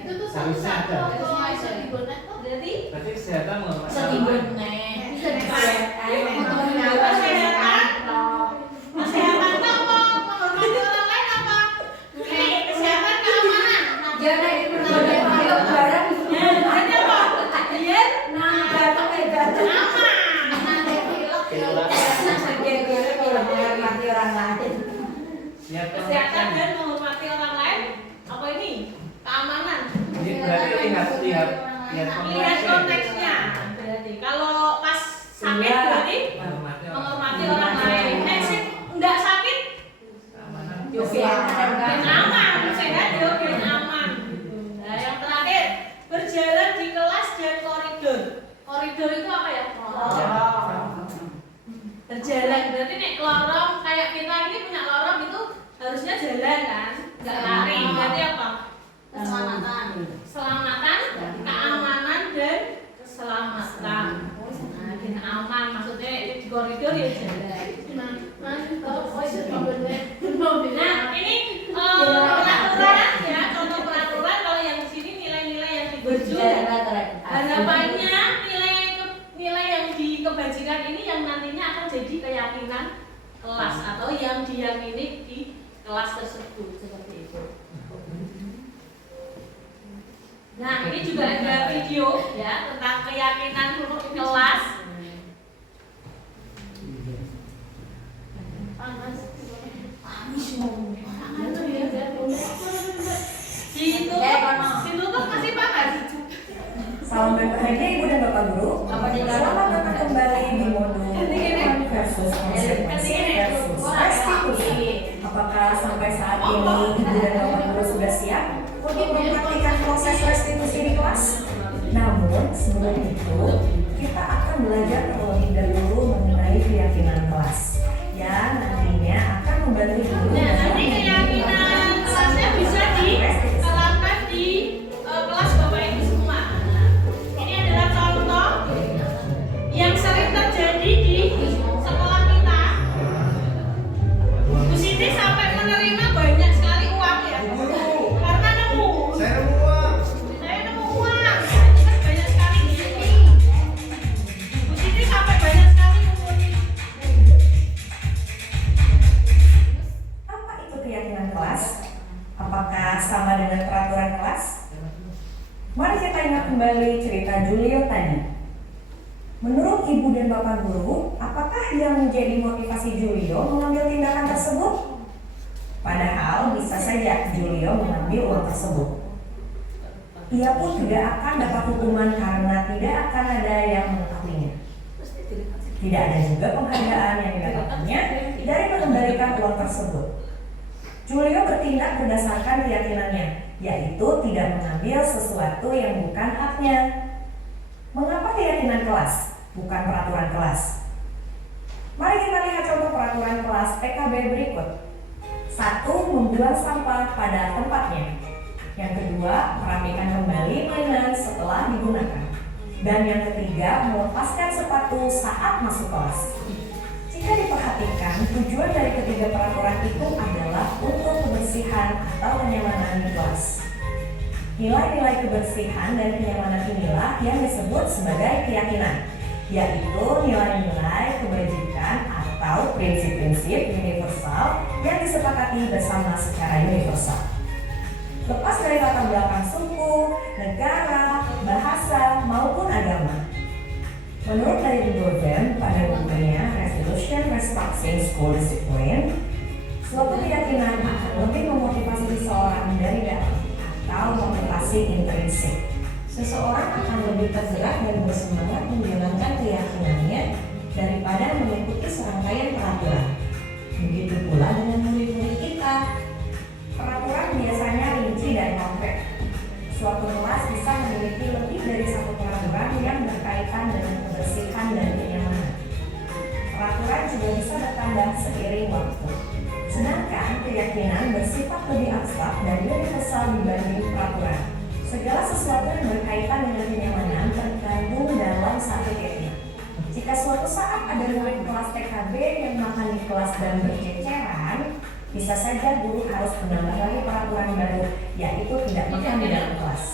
Itu tuh Harusnya ada. Berarti kesehatan kesehatan kok menghormati orang lain apa? Ini kesehatan keamanan. Berarti apa? Biar kesehatan dan menghormati orang lain. Apa ini? Keamanan. Lihat konteksnya. Berarti kalau pas sakit berarti menghormati orang lain. Enggak sakit? Aman. Sehat juga aman. Nah, yang terakhir berjalan di kelas dan koridor. Koridor itu apa ya? Berjalan berarti nek lorong kayak kita ini punya lorong itu harusnya jalan kan, nggak lari. Berarti apa? Keselamatan, keamanan dan keselamatan. Dan aman maksudnya di koridor ya jalan. Nah ini peraturan ya, contoh peraturan. Kalau yang di sini nilai-nilai yang dituju. Harapannya nilai yang di kebajikan ini yang nantinya akan jadi keyakinan kelas atau yang diyakini di kelas tersebut, seperti itu. Nah, ini juga ada video ya tentang keyakinan kelas. Ditutup kasih panas. Salam berbahagia Ibu dan Bapak Guru. Selamat datang kembali di modul versus konsekuensi versus restitusi. Apakah sampai saat ini Ibu dan Bapak Guru sudah siap untuk mempraktikkan proses restitusi di kelas? Namun sebelum itu kita akan belajar terlebih dahulu mengenai keyakinan kelas yang nantinya akan membantu guru. Nah, nanti keyakinan kelasnya bisa diterapkan di kelas Bapak Ibu semua. Ini adalah contoh yang sering Julio tadi. Menurut Ibu dan Bapak Guru, apakah yang menjadi motivasi Julio mengambil tindakan tersebut? Padahal bisa saja Julio mengambil uang tersebut. Ia pun tidak akan dapat hukuman karena tidak akan ada yang mengetahuinya. Tidak ada juga penghargaan yang didapatnya dari mengembalikan uang tersebut. Julio bertindak berdasarkan keyakinannya, yaitu tidak mengambil sesuatu yang bukan haknya. Mengapa keyakinan kelas, bukan peraturan kelas? Mari kita lihat contoh peraturan kelas PKB berikut. 1. Membuang sampah pada tempatnya. Yang kedua, merapikan kembali mainan setelah digunakan. Dan yang ketiga, melepaskan sepatu saat masuk kelas. Jika diperhatikan, tujuan dari ketiga peraturan itu adalah untuk kebersihan atau kenyamanan di kelas. Nilai-nilai kebersihan dan kenyamanan inilah yang disebut sebagai keyakinan, yaitu nilai-nilai kebajikan atau prinsip-prinsip universal yang disepakati bersama secara universal. Lepas dari latar belakang suku, negara, bahasa, maupun agama. Menurut dari Gordon pada bukunya Resolution Respecting School Discipline, suatu keyakinan akan lebih memotivasi seseorang dari dalam atau motivasi intrinsik. Seseorang akan lebih tergerak dan bersemangat menjalankan keyakinannya daripada mengikuti serangkaian peraturan. Begitu pula dengan murid-murid kita. Peraturan biasanya rinci dan konkret. Suatu kelas bisa memiliki lebih dari satu peraturan yang berkaitan dengan kebersihan dan kenyamanan. Peraturan juga bisa bertambah seiring waktu. Sedangkan keyakinan bersifat lebih abstrak dan universal dibanding peraturan. Segala sesuatu yang berkaitan dengan kenyamanan terkandung dalam satu keyakinan. Jika suatu saat ada murid kelas TKB yang makan di kelas dan berceceran, bisa saja guru harus menambah lagi peraturan baru, yaitu tidak makan di dalam kelas.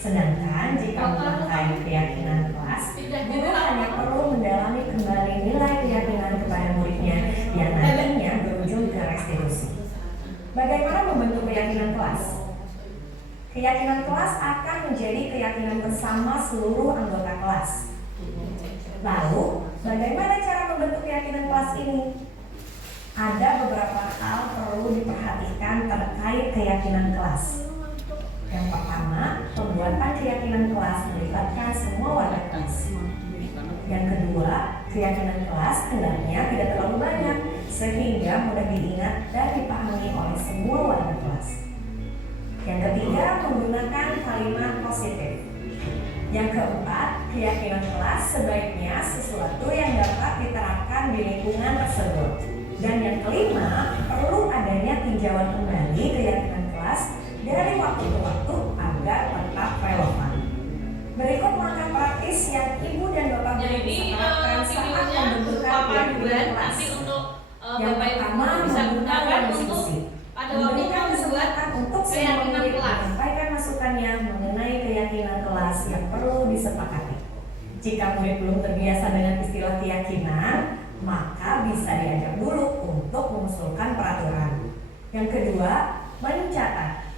Sedangkan jika memakai keyakinan kelas, guru hanya perlu mendalami kembali nilai keyakinan kepada muridnya yang nantinya berujung ke restitusi. Bagaimana membentuk keyakinan kelas? Keyakinan kelas akan menjadi keyakinan bersama seluruh anggota kelas. Lalu, bagaimana cara membentuk keyakinan kelas ini? Ada beberapa hal perlu diperhatikan terkait keyakinan kelas. Yang pertama, pembuatan keyakinan kelas melibatkan semua warga kelas. Yang kedua, keyakinan kelas hendaknya tidak terlalu banyak sehingga mudah diingat dan dipahami oleh semua warga kelas. Yang ketiga, menggunakan kalimat positif. Yang keempat, keyakinan kelas sebaiknya sesuatu yang dapat diterapkan di lingkungan tersebut. Dan yang kelima, perlu adanya tinjauan kembali keyakinan kelas dari waktu ke waktu agar tetap relevan. Berikut langkah praktis yang Ibu dan Bapak Guru bisa terapkan saat pembentukan keyakinan kelas. Yang pertama, bisa gunakan diskusi. pada waktu Kesempatan untuk semua murid menyampaikan masukannya mengenai keyakinan kelas yang perlu disepakati. Jika murid belum terbiasa dengan istilah keyakinan, maka bisa diajak dulu untuk mengusulkan peraturan. Yang kedua, mencatat.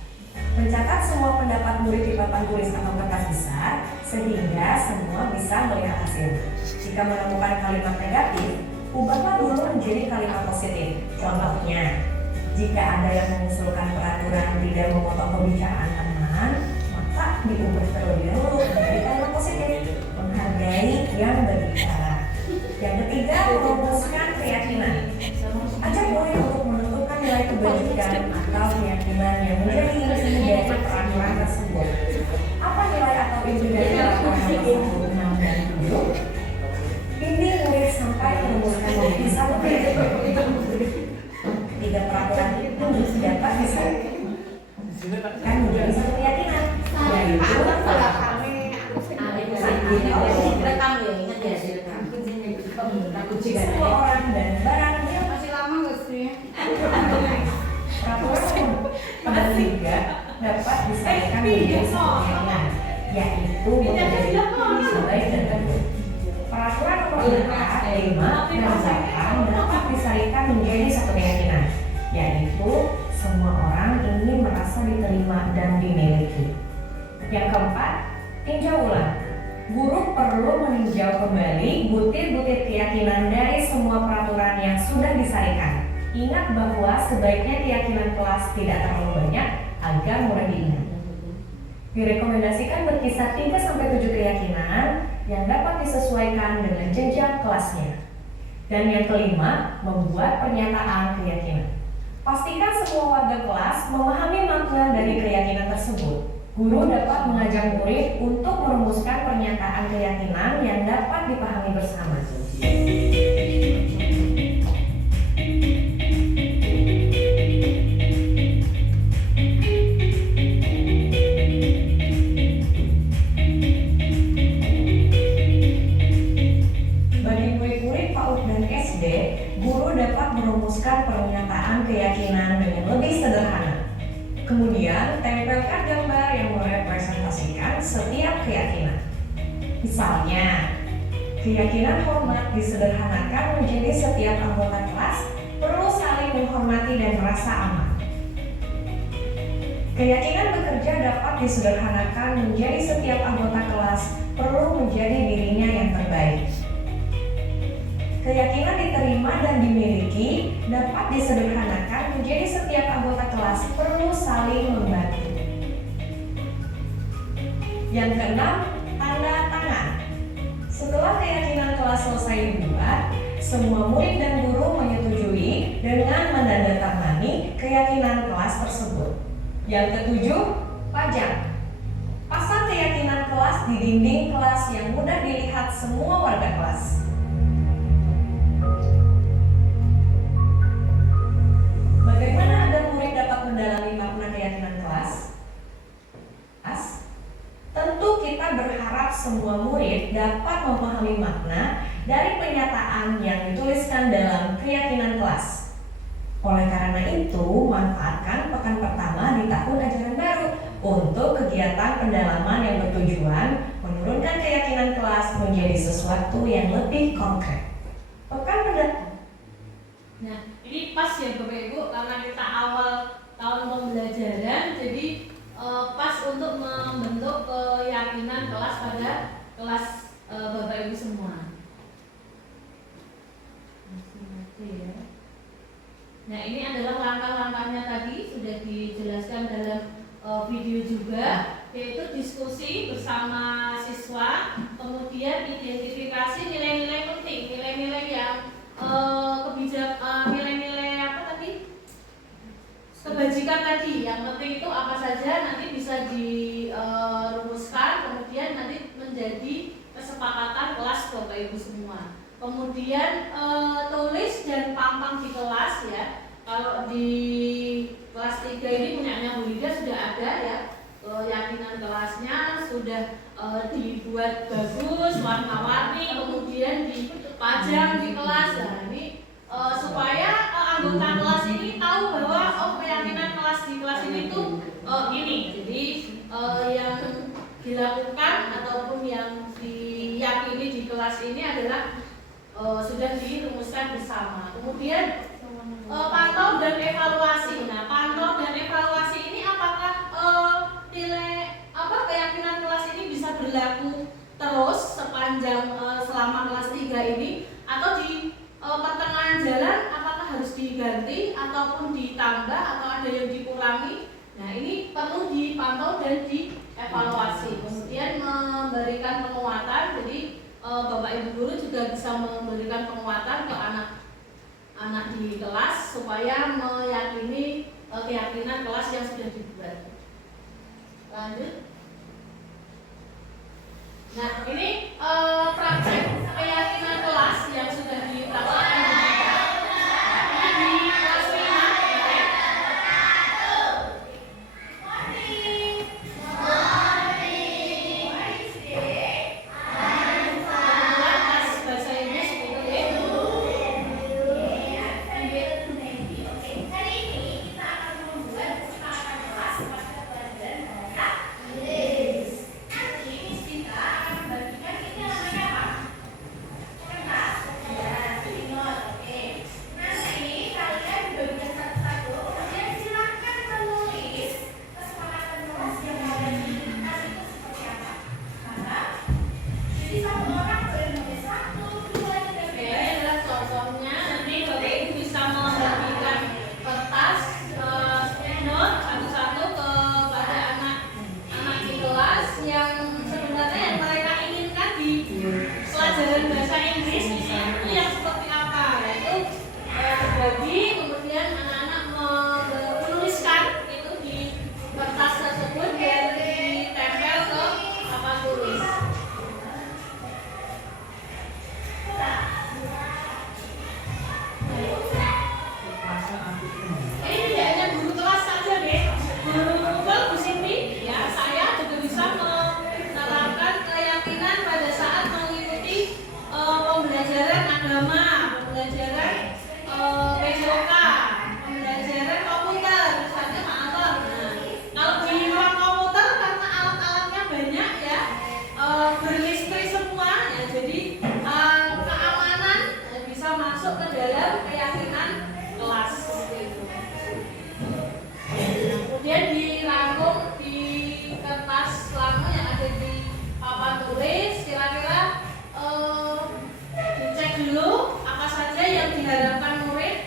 Mencatat semua pendapat murid di papan tulis atau kertas besar sehingga semua bisa melihat hasil. Jika menemukan kalimat negatif, ubahlah dulu menjadi kalimat positif. Contohnya, jika ada yang mengusulkan peraturan tidak memotong pembicaraan teman, maka diubah terlebih dahulu menjadi kalimat positif, menghargai yang berbicara. Yang ketiga, merumuskan keyakinan. Ajak murid untuk menentukan nilai kebajikan atau keyakinan yang menjadi inti dari peraturan tersebut. Apa nilai atau inti dari peraturan nomor 1, 6, dan 7? Bimbing murid sampai menemukan bisa lebih. Ketiga peraturan itu dapat disebutkan menjadi satu keyakinan, yaitu semua orang dan barang yang masih lama nggak sih? peraturan ketiga dapat disebutkan menjadi satu keyakinan, yaitu menjadi sebaik dan baik. Peraturan nomor 4, 5, dan 8 dapat disarikan menjadi satu keyakinan, yaitu semua orang ingin merasa diterima dan dimiliki. Yang keempat, tinjau ulang. Guru guru perlu meninjau kembali butir-butir keyakinan dari semua peraturan yang sudah disahkan. Ingat bahwa sebaiknya keyakinan kelas tidak terlalu banyak agar mudah diingat. Direkomendasikan berkisar 3-7 keyakinan yang dapat disesuaikan dengan jenjang kelasnya. Dan yang kelima, membuat pernyataan keyakinan. Pastikan semua warga kelas memahami makna dari keyakinan tersebut. Guru dapat mengajak murid untuk merumuskan pernyataan keyakinan yang dapat dipahami bersama. Bagi murid-murid PAUD dan SD, guru dapat merumuskan pernyataan keyakinan dengan lebih sederhana. Kemudian, tempelkan gambar yang merepresentasikan setiap keyakinan. Misalnya, keyakinan hormat disederhanakan menjadi setiap anggota kelas perlu saling menghormati dan merasa aman. Keyakinan bekerja dapat disederhanakan menjadi setiap anggota kelas perlu menjadi dirinya yang terbaik. Keyakinan diterima dan dimiliki dapat disederhanakan menjadi setiap anggota kelas perlu saling membantu. Yang keenam, tanda tangan. Setelah keyakinan kelas selesai dibuat, semua murid dan guru menyetujui dengan menandatangani keyakinan kelas tersebut. Yang ketujuh, pajang. Pasang keyakinan kelas di dinding kelas yang mudah dilihat semua warga kelas. Bagaimana agar murid dapat mendalami makna keyakinan kelas? Tentu kita berharap semua murid dapat memahami makna dari pernyataan yang dituliskan dalam keyakinan kelas. Oleh karena itu, manfaatkan pekan pertama di tahun ajaran baru untuk kegiatan pendalaman yang bertujuan menurunkan keyakinan kelas menjadi sesuatu yang lebih konkret. Nah, ini pas ya Bapak Ibu, karena kita awal tahun pembelajaran, jadi pas untuk membentuk keyakinan kelas pada kelas Bapak Ibu semua. Nah, ini adalah langkah-langkahnya tadi sudah dijelaskan dalam video juga, yaitu diskusi bersama siswa, kemudian identifikasi nilai-nilai penting, nilai-nilai yang nilai-nilai apa tadi? Kebajikan tadi, yang penting itu apa saja nanti bisa dirumuskan, kemudian nanti menjadi kesepakatan kelas Bapak Ibu semua. Kemudian tulis dan pampang di kelas ya. Kalau di kelas 3 ini punyanya Bu Lida sudah ada ya, keyakinan kelasnya sudah dibuat bagus, warna-warni, kemudian dipajang di kelas. Nah, ini supaya anggota kelas ini tahu bahwa keyakinan kelas di kelas ini tuh ini. Jadi yang dilakukan ataupun yang diyakini di kelas ini adalah sudah dirumuskan bersama. Kemudian pantau dan evaluasi. Nah, pantau dan evaluasi ini apakah keyakinan kelas ini bisa berlaku terus sepanjang selama kelas 3 ini, atau di pertengahan jalan apakah harus diganti ataupun ditambah atau ada yang dikurangi. Nah, ini perlu dipantau dan dievaluasi. Kemudian memberikan penguatan, jadi Bapak Ibu guru juga bisa memberikan penguatan ke anak-anak di kelas supaya meyakini keyakinan kelas yang sudah dibuat. Lanjut. Nah, ini praktek keyakinan kelas yang sudah dipraktekkan juga. Ini di kelas 5 ya. pelajaran bahasa Inggris itu yang seperti apa? Yaitu berbagi, kemudian anak-anak menuliskan itu di kertas tersebut dan ditempel ke papan tulis. Ini tidak hanya guru kelas saja deh, guru Bu Siti, ya saya juga bisa menerapkan keyakinan pada saat mengikuti pembelajaran agama, pembelajaran PJOK, pembelajaran komputer, misalnya Pak Anton. Nah, kalau di ruang komputer karena alat-alatnya banyak ya, berlistrik semua, ya jadi keamanan bisa masuk ke dalam keyakinan kelas seperti itu. Kemudian dirangkum di kertas lama yang ada di papan tulis, kira-kira dicek dulu apa saja yang diharapkan murid.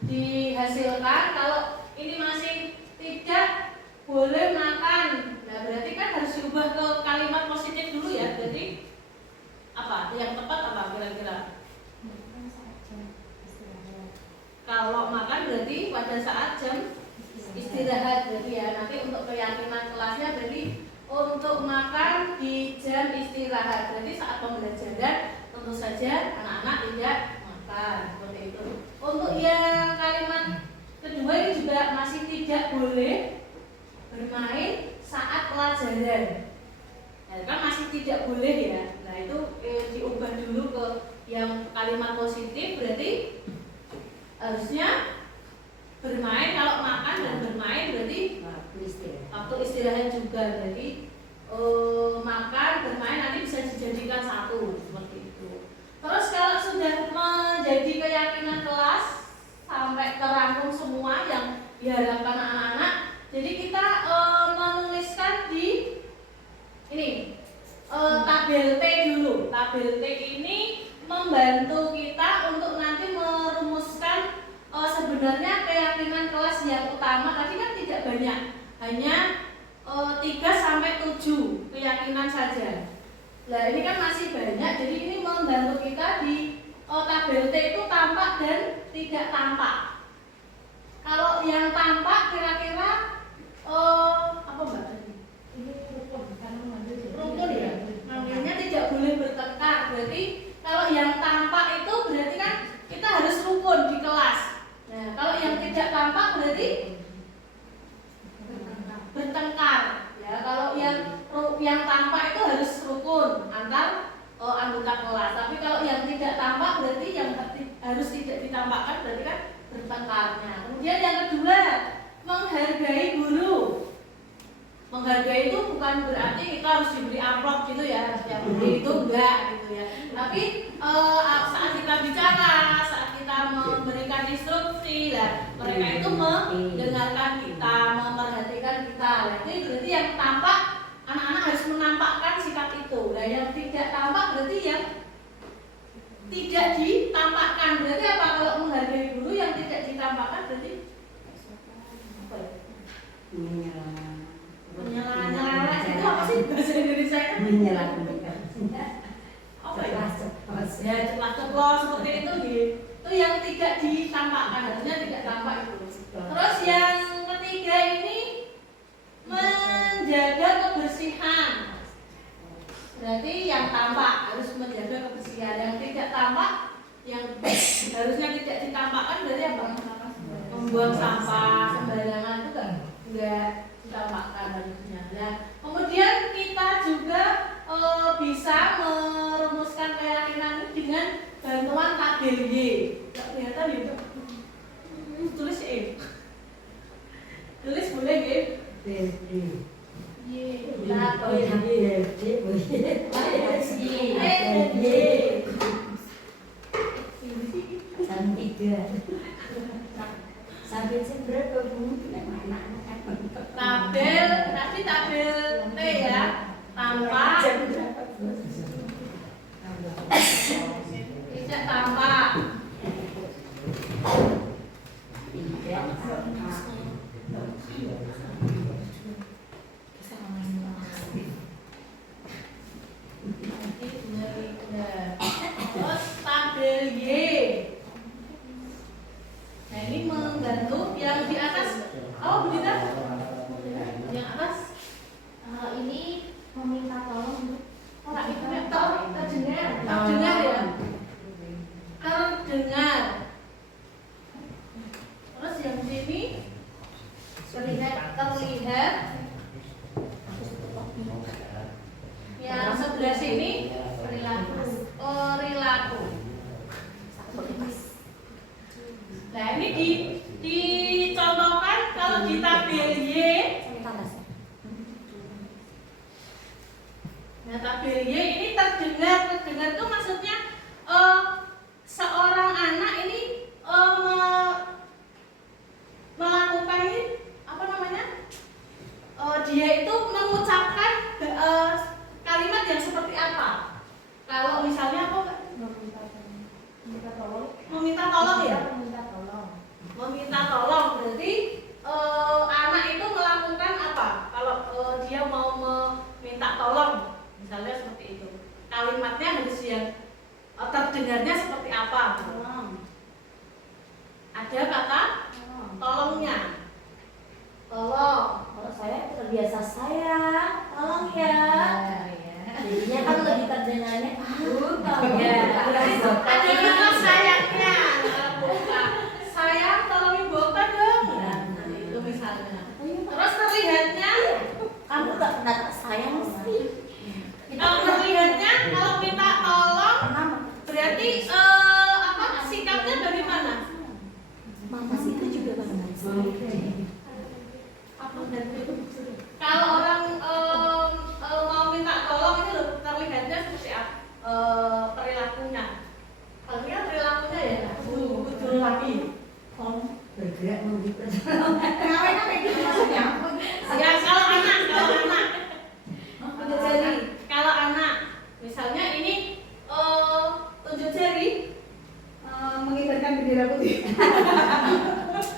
Dihasilkan. Kalau ini masih tidak boleh makan, nah berarti kan harus diubah ke kalimat positif dulu ya. Berarti apa yang tepat apa kira-kira? Kalau makan berarti pada saat jam istirahat, berarti ya nanti untuk keyakinan kelasnya berarti untuk makan di jam istirahat. Berarti saat pembelajaran tentu saja anak-anak tidak makan seperti itu. Untuk yang kalimat kedua ini juga masih tidak boleh bermain saat pelajaran. Nah, kan masih tidak boleh ya. Nah itu diubah dulu ke yang kalimat positif, berarti harusnya bermain. Kalau makan dan bermain berarti waktu istirahat juga. Berarti makan bermain nanti bisa dijadikan satu seperti itu. Terus kalau sudah menjadi keyakinan kelas sampai terangkum semua yang diharapkan anak-anak, jadi kita menuliskan di ini tabel T dulu. Tabel T ini membantu kita untuk nanti merumuskan sebenarnya keyakinan kelas yang utama tadi kan tidak banyak, hanya 3 sampai 7 keyakinan saja. Nah ini kan masih banyak, jadi ini membantu kita di tabel T itu tampak dan tidak tampak. Kalau yang tampak kira-kira apa mbak tadi? Ini rukun ya. Namanya tidak boleh bertengkar. Berarti kalau yang tampak itu berarti kan kita harus rukun di kelas. Nah kalau yang tidak tampak berarti bertengkar. Ya kalau yang tampak itu harus rukun antar anggota kelas. Tapi kalau yang tidak tampak berarti yang harus tidak ditampakkan berarti kan bertengkarnya. Kemudian yang kedua, menghargai guru. Menghargai itu bukan berarti kita harus diberi amplop gitu ya, setiap hari itu enggak gitu ya. Tapi saat kita bicara, saat kita memberikan instruksi, lah mereka itu mendengarkan kita, memperhatikan kita. Nah, itu berarti yang tampak, anak-anak harus menampakkan sikap itu. Nah, yang tidak tampak berarti yang tidak ditampakkan. Berarti apa? Kalau menghargai guru yang tidak ditampakkan berarti apa ya? Menyela-nyela itu apa sih bahasa Indonesia itu? Menyela-nyela. Apa ya? Ya ceplos seperti itu gitu. Itu yang tidak ditampakkan, harusnya tidak tampak itu. Terus yang ketiga ini menjaga kebersihan. Berarti yang tampak harus menjaga kebersihan, yang tidak tampak, yang harusnya tidak ditampakkan berarti apa? Membuang sampah sembarangan itu kan enggak ditampakkan harusnya. Nah, kemudian kita juga bisa merumuskan keyakinan ini dengan bantuan tabel Y. Nggak kelihatan ya? Tulis E. Tulis boleh Y. Sampai berapa Bu? Tabel, tadi tabel T ya, tampak, tidak tampak. Terus tabel Y. Nah ini menggantung yang di atas. Oh Bu Dita, yang atas ini meminta tolong untuk tak itu terdengar ya, terdengar. Terus yang di sini terlihat. Yang sebelah sini perilaku. Nah ini dicontohkan kalau di tabel Y. Nah tabel Y ini terdengar itu maksudnya seorang anak ini melakukan ini apa namanya? Dia itu mengucapkan kalimat yang seperti apa? Kalau misalnya apa? Meminta tolong ya? Meminta tolong berarti anak itu melakukan apa? Kalau dia mau meminta tolong, misalnya seperti itu. Kalimatnya harus yang terdengarnya seperti apa? Ada kata tolongnya. Tolong. kalau saya terbiasa sayang, tolong ya. Jadinya kan lebih terdengarnya tolong Ya, ya. ada kata sayangnya. Sayang, tolongin Boka dong. Nah, itu misalnya. Terus terlihatnya, Kamu tak pernah tak sayang sih. terlihatnya kalau minta tolong berarti apa sikapnya bagaimana? Mama sih itu juga banget. Kalau orang mau minta tolong itu terlihatnya seperti apa? Perilakunya. Kalau kan perilakunya ya, betul lagi. Bergerak memberi Ngapain kayak gitu maksudnya? Ya kalau anak. Tunjuk jari. Kalau anak, misalnya ini tunjuk jari, Mengibarkan bendera putih.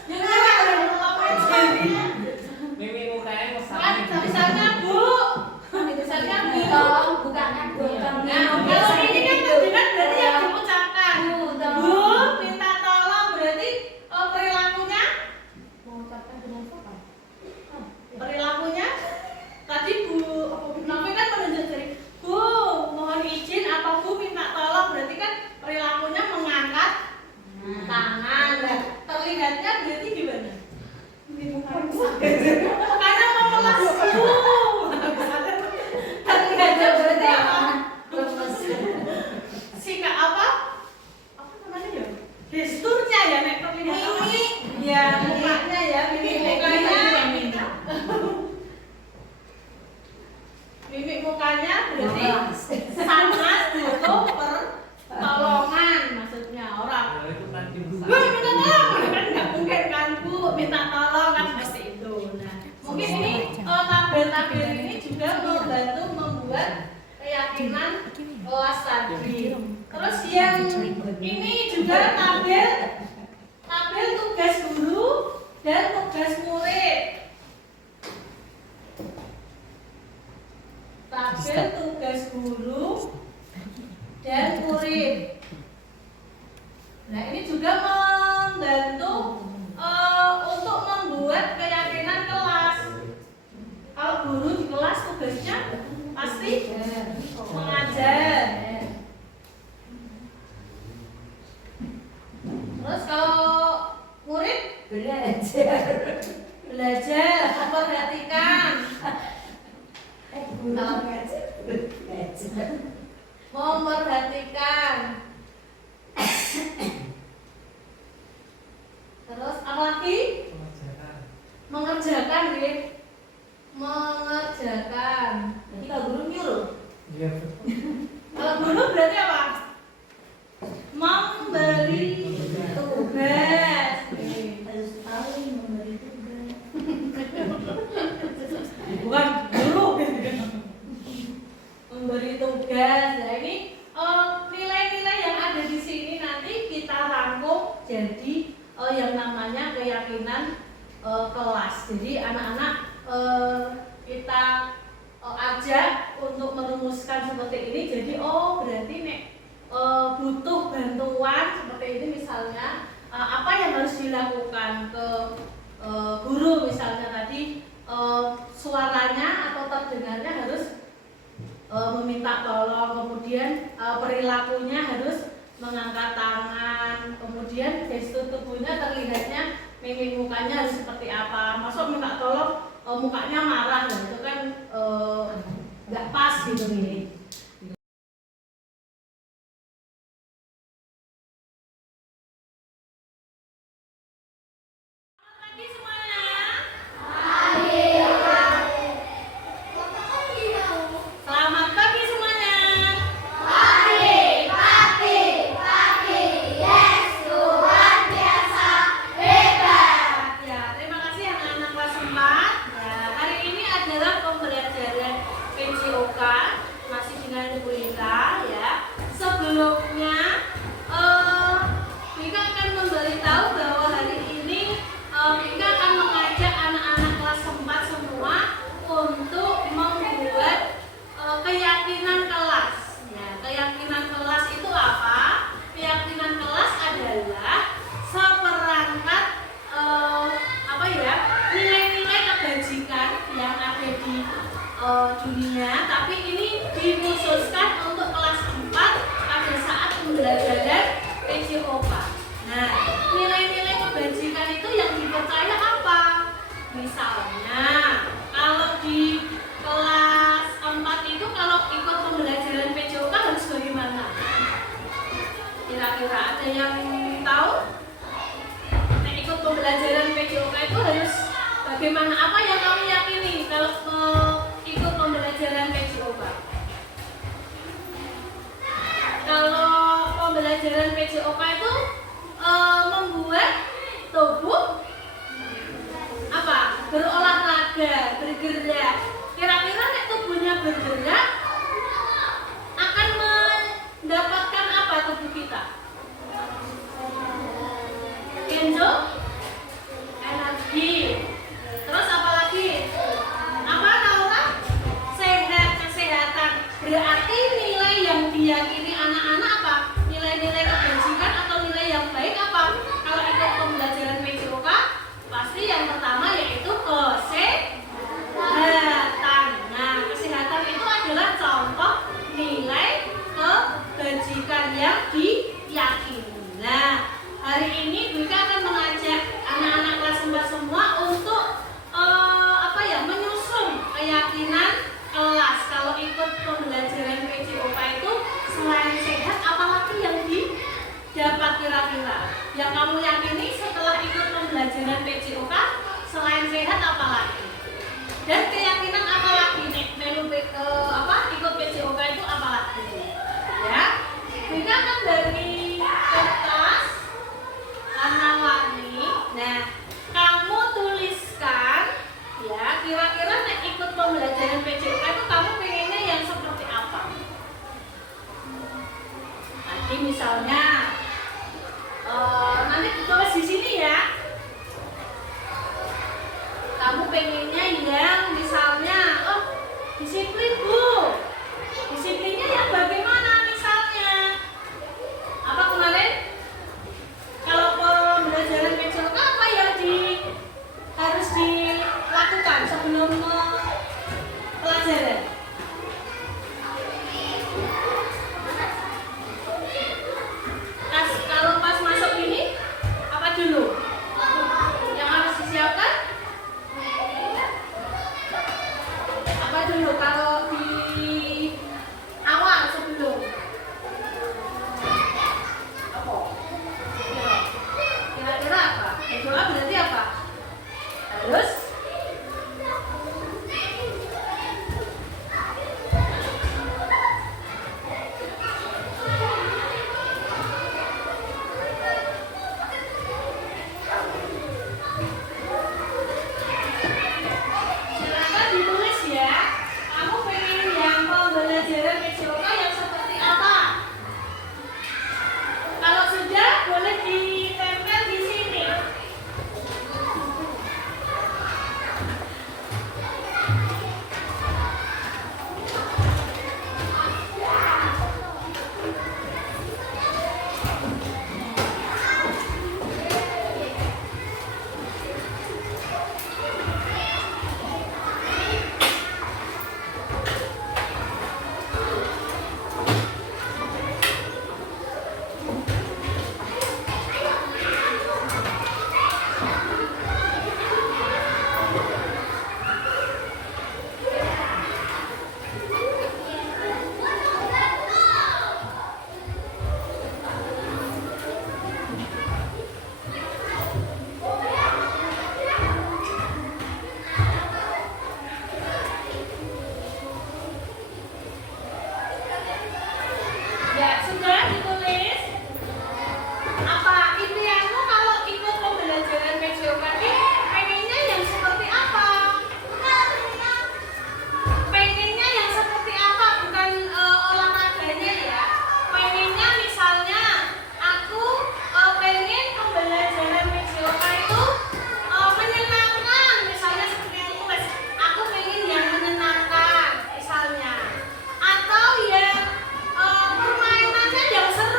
ngelapin jari. Mimi mukanya Kan misalnya Bu, misalnya Bu. Bukannya bukan. Nah, kalau ini kan terdengar berarti yang diucapkan. Bu, minta tolong berarti perilakunya. Mengucapkan dengan apa? Perilakunya tadi Bu Novi kan menunjuk jari. Bu, mohon izin apa Bu minta tolong berarti kan perilakunya mengangkat tangan. Nah, terlihat kelas tadi. Terus yang ini juga tabel tugas guru dan tugas murid. Tabel tugas guru dan murid. Nah, ini juga membantu untuk membuat keyakinan kelas. Kalau guru di kelas tugasnya pasti mengajar. Terus kalau murid belajar, memperhatikan, memperhatikan. Terus apa lagi? Mengerjakan, deh. Mengerjakan. Nanti kalau guru nyuruh. Kalau guru berarti apa? Memberi tugas. Harus tahu memberi tugas. Bukan guru. Memberi tugas. Nah, ini nilai-nilai yang ada di sini nanti kita rangkum jadi yang namanya keyakinan kelas. Jadi anak-anak kita ajak untuk merumuskan seperti ini. Jadi berarti nek butuh bantuan seperti ini misalnya apa yang harus dilakukan ke guru misalnya tadi suaranya atau terdengarnya harus meminta tolong, kemudian perilakunya harus mengangkat tangan, kemudian gestur tubuhnya terlihatnya mimik mukanya harus seperti apa. Masuk minta tolong mukanya marah, dan itu kan nggak pas gitu nih. Pagi semuanya. Selamat pagi semuanya. Ya, terima kasih anak-anak kelas 4. Ya, hari ini adalah pembelajaran PJOK masih dengan Ibu Ika ya. Sebelumnya Ika akan memberitahu bahwa hari ini Ika akan mengajak anak-anak kelas 4 semua untuk membuat keyakinan kelas. Ya, keyakinan kelas itu apa? Keyakinan kelas adalah seperangkat nilai-nilai kebajikan yang ada di dunia, tapi ini dikhususkan untuk kelas 4 pada saat pembelajaran PJOK. Nah, nilai-nilai kebajikan itu yang dipercaya apa? Misalnya, kalau di kelas 4 itu kalau ikut pembelajaran PJOK harus bagaimana? Kira-kira ada yang tahu? Nah, ikut pembelajaran PJOK itu harus bagaimana? Apa yang kamu yakini kalau ikut pembelajaran PJOK? Kalau pembelajaran PJOK itu membuat tubuh apa? Berolahraga, bergerak. Kira-kira nek tubuhnya bergerak akan mendapatkan apa tubuh kita? Energi. Terus apa lagi? Apa Naura? Sehat, kesehatan. Berarti nilai yang diyakini anak-anak apa? Nilai-nilai kebajikan atau nilai yang baik apa? Kalau ikut pembelajaran PJOK pasti yang pertama yaitu kesehatan. Nah, kesehatan itu adalah contoh nilai kebajikan yang diyakini. Nah, hari ini Bika akan mengajak anak-anak kelas 4 semua untuk menyusun keyakinan kelas. Kalau ikut pembelajaran PJOK itu selain sehat, apalagi yang didapat kira-kira? Yang kamu yakini setelah ikut pembelajaran PJOK selain sehat apalagi? Dan keyakinan apalagi nih? Ikut PJOK itu apalagi? Ya, Bika akan dari kertas warna-warni. Nah, kamu tuliskan ya, kira-kira nek ikut pembelajaran PJOK itu kamu pengennya yang seperti apa? Jadi misalnya nanti ditulis di sini ya. Kamu pengennya yang misalnya, oh disiplin Bu. Disiplinnya yang bagaimana misalnya? Apa kemarin? Kalau pembelajaran PJOK apa yang harus dilakukan sebelum pelajaran? Kalau pas masuk ini apa dulu? Yang harus disiapkan? Apa dulu kalau di awal sebelum? Apa? Kira-kira apa? Berdoa berarti apa? Harus silakan ditulis ya. Kamu pengen yang pembelajaran PJOK yang seperti apa? Kalau sudah boleh ditempel di sini. Ya, sudah ditulis. Apa impianmu kalau ikut pembelajaran PJOK ini pengennya yang seperti apa? Pengennya yang seperti apa? Bukan olahraganya ya. Pengennya misalnya aku pengen pembelajaran PJOK itu menyenangkan. Misalnya seperti yang tulis. Aku pengen yang menyenangkan misalnya. Atau yang permainannya yang seru.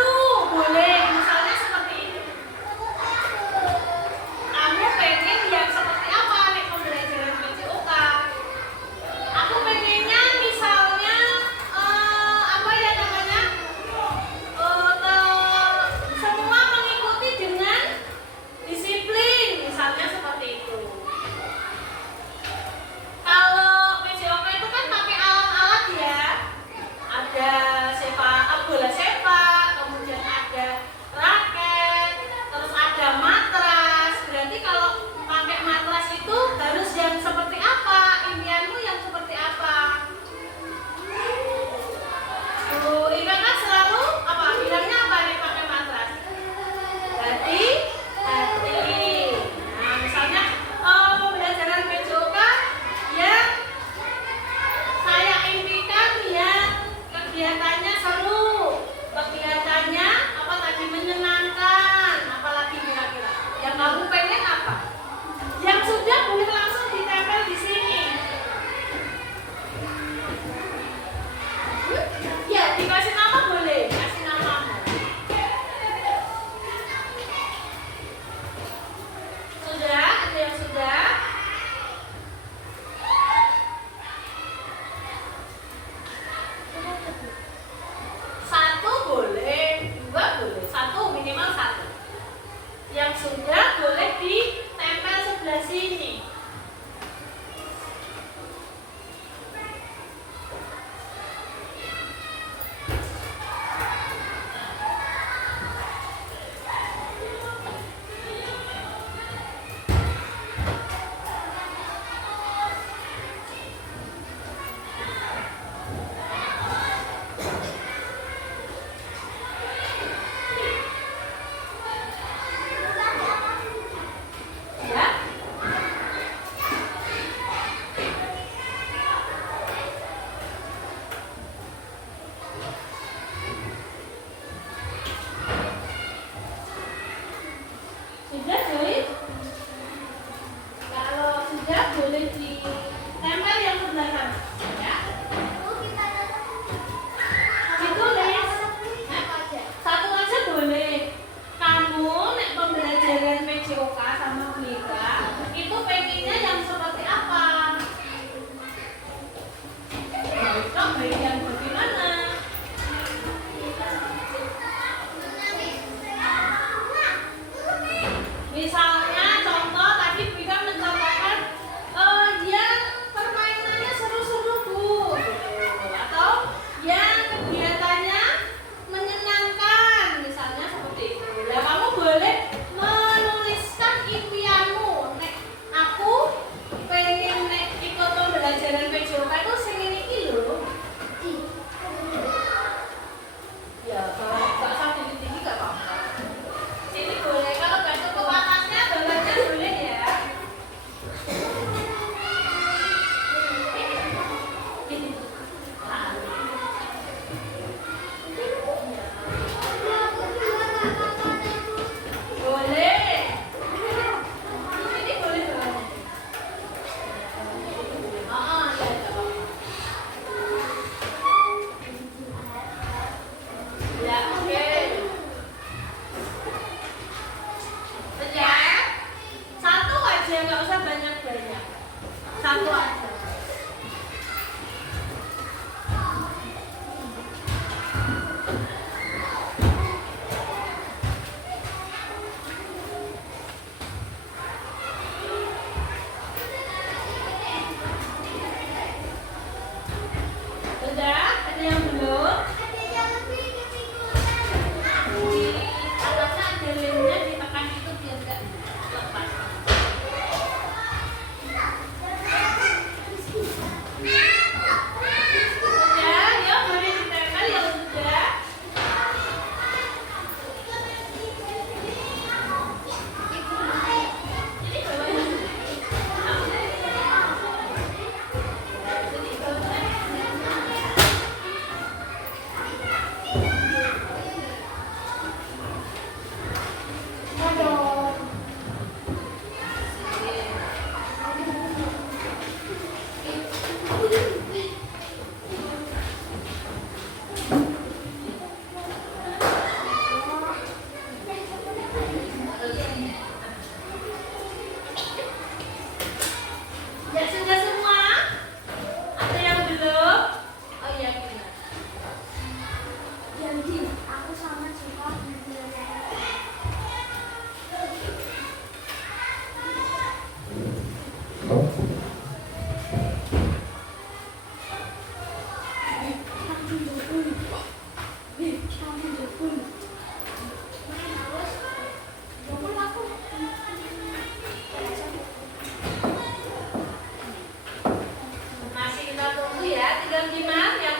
Masih kita tunggu ya, 35 yang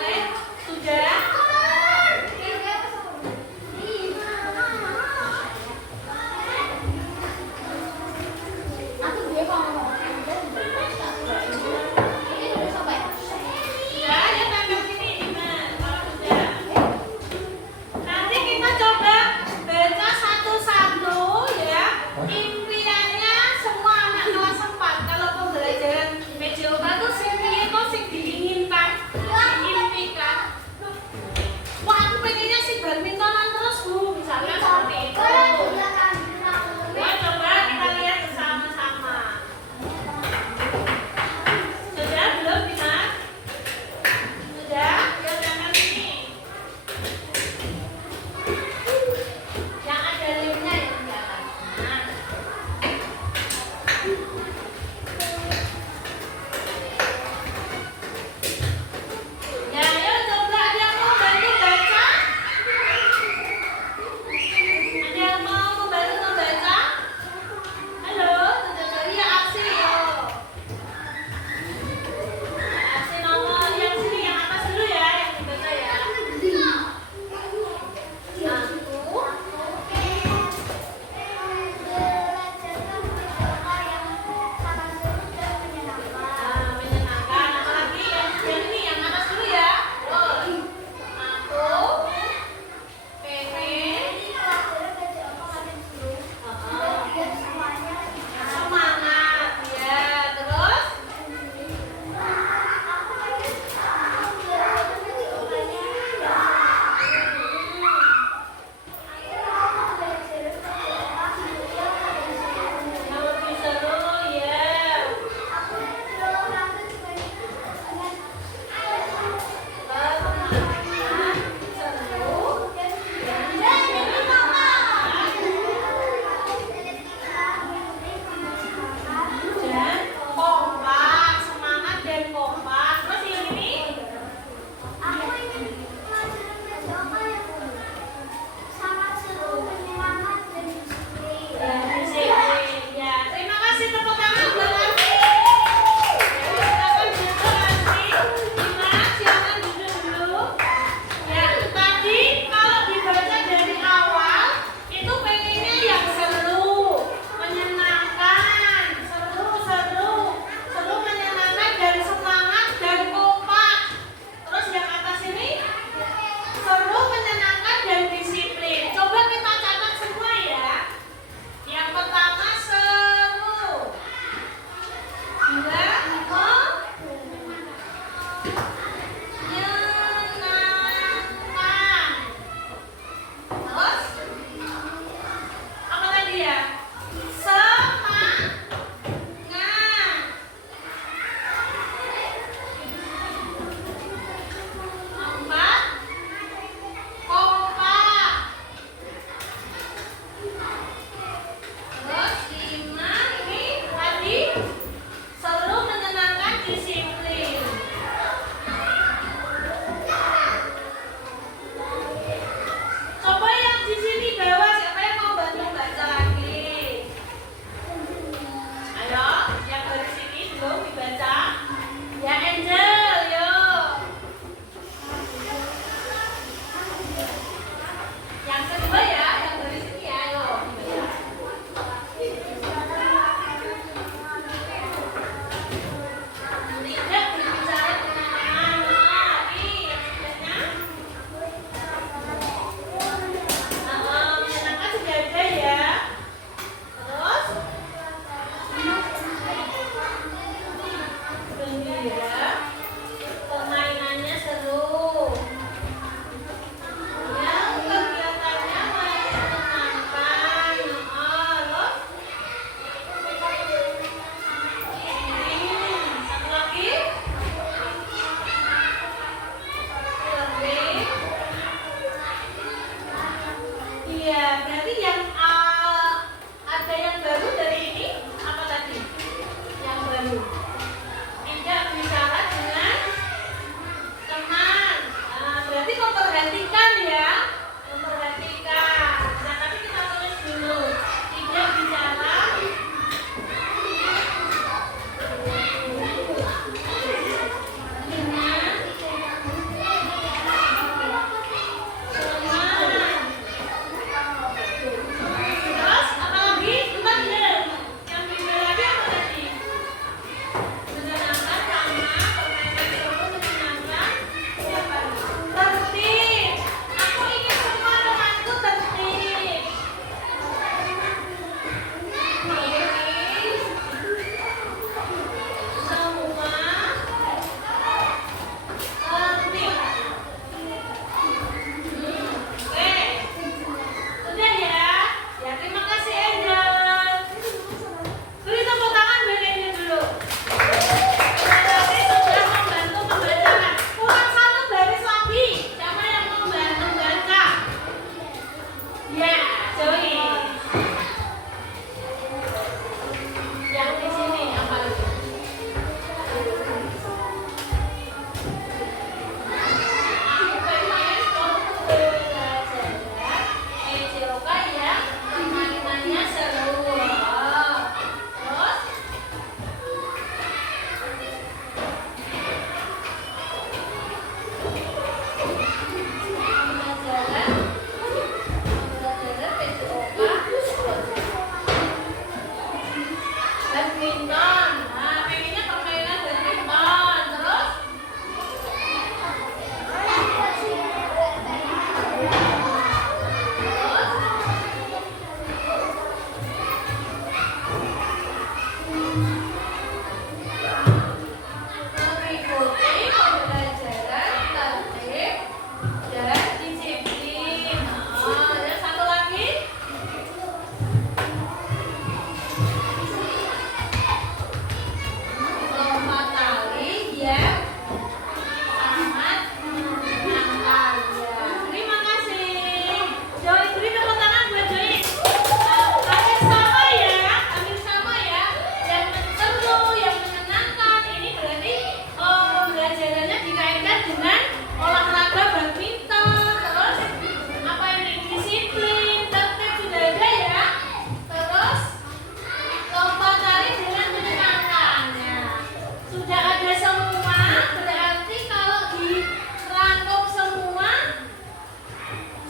sudah.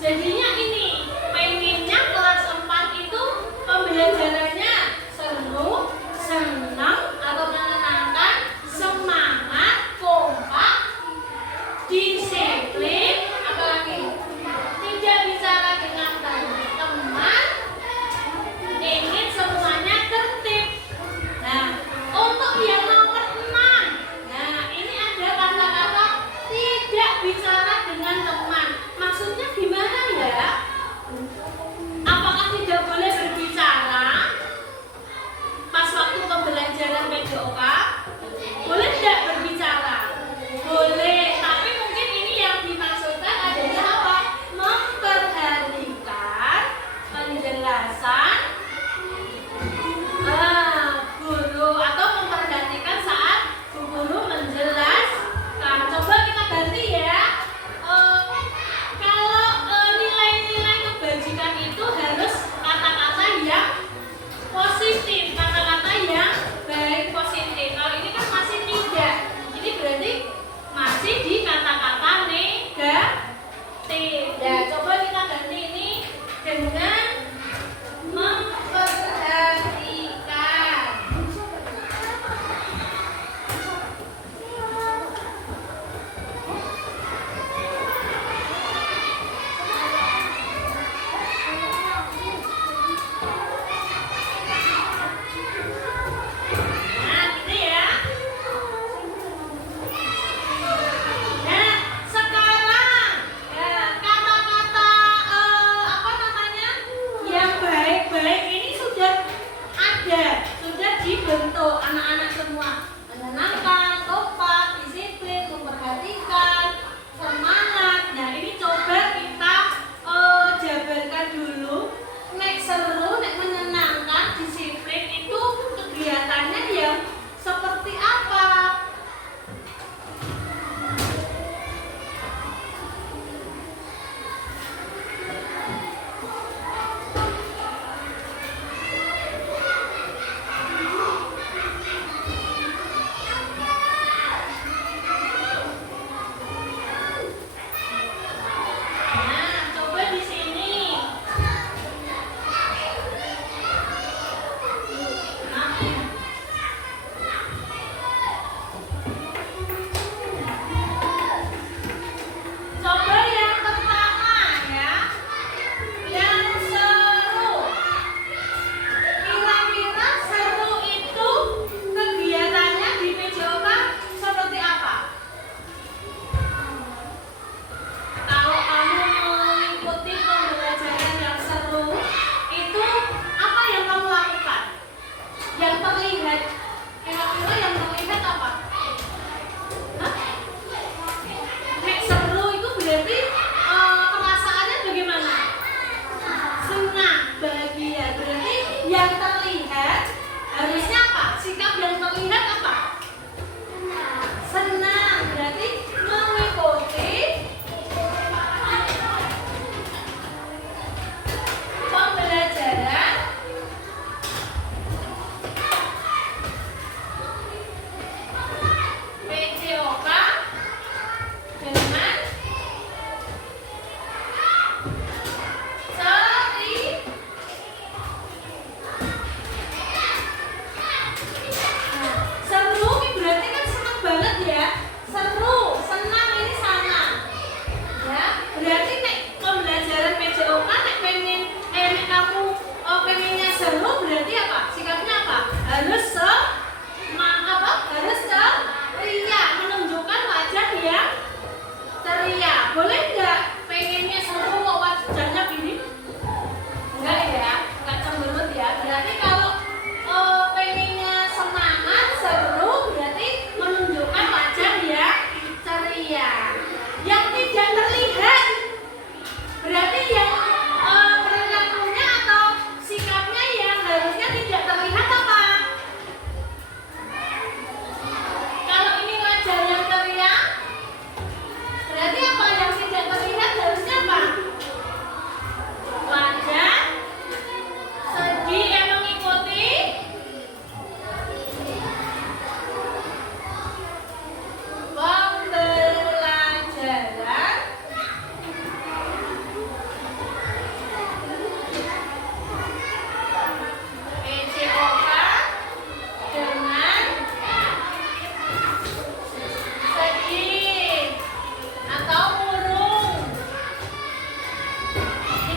Jadinya ini pengennya kelas 4 itu pembelajarannya seru, senang atau menyenangkan, semangat, kompak, disiplin, apalagi tidak bicara dengan teman, ingin semuanya tertib. Nah, untuk yang nomor 6, nah ini ada kata-kata tidak bicara dengan teman. Maksudnya gimana ya?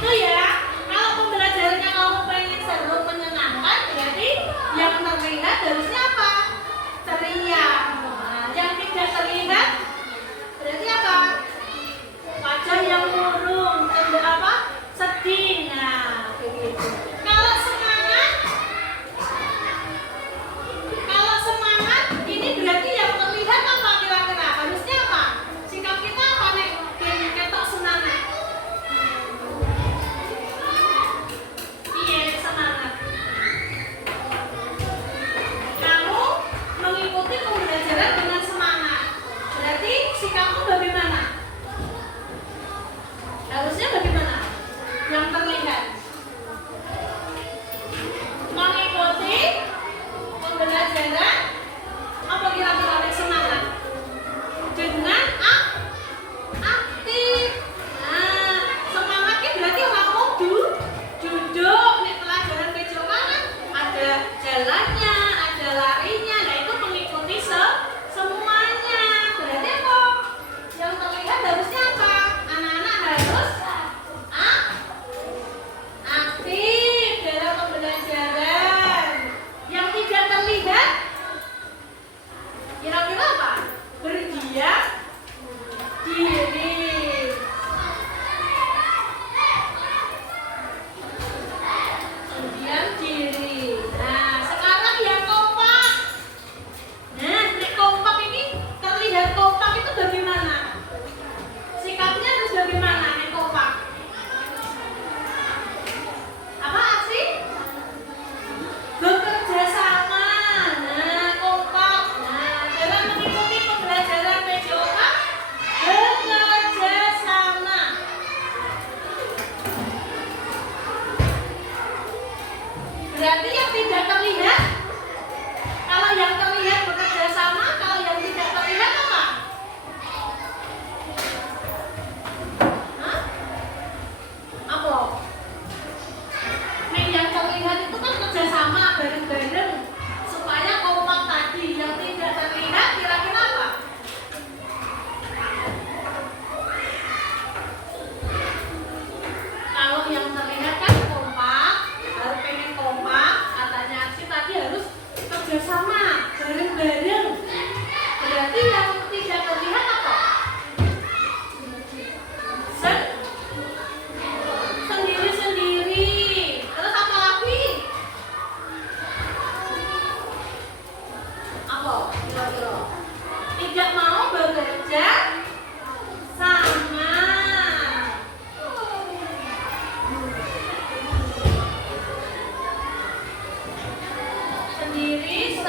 itu ya. Kalau pembelajarannya kamu pengen seru menyenangkan, berarti yang terlihat harusnya apa? Ceria. Nah, yang tidak terlihat berarti apa? Wajah yang murung, apa? Sedih. Nah, begitu. Kalau semangat ini berarti yang terlihat apa kira-kira? Harusnya apa? Sikap kita apa nih? Ketok semangat. Iya, semangat. Kamu mengikuti pembelajaran dengan semangat. Berarti sikapmu bagaimana? Harusnya bagaimana? Yang terlihat. Mengikuti pembelajaran apa kira-kira yang semangat? Dengan aktif. Nah, semangatnya berarti kamu duduk nih pelajaran PJOK kan ada jalannya, ada larinya. Nah, itu mengikuti semuanya. Berarti apa? Yang terlihat harusnya apa? Anak-anak harus aktif dalam pembelajaran. Yang tidak terlihat kira-kira apa? Berdiam diri. Berdiam diri. Nah, sekarang yang kompak. Nah, nek kompak ini terlihat kompak itu bagaimana? Sikapnya harus bagaimana nek kompak? Apa aksi? Bekerja sama. Nah, kompak. Nah, dalam mengikuti pembelajaran PJOK bekerja sama. Berarti yang tidak terlihat, kalau yang terlihat bekerja sama, kalau yang tidak terlihat apa? Hah? Apa? Nih yang terlihat itu kan kerjasama bareng-bareng supaya kompak tadi. Yang tidak terlihat kira-kira apa? Kalau yang terlihat kan kompak, harus pengen kompak, katanya aksi tadi harus kerjasama bareng-bareng. Berarti yang tidak terlihat apa? Sendiri-sendiri. Terus apa lagi? Apa? Kira-kira. Tidak mau bekerja sama. Sendiri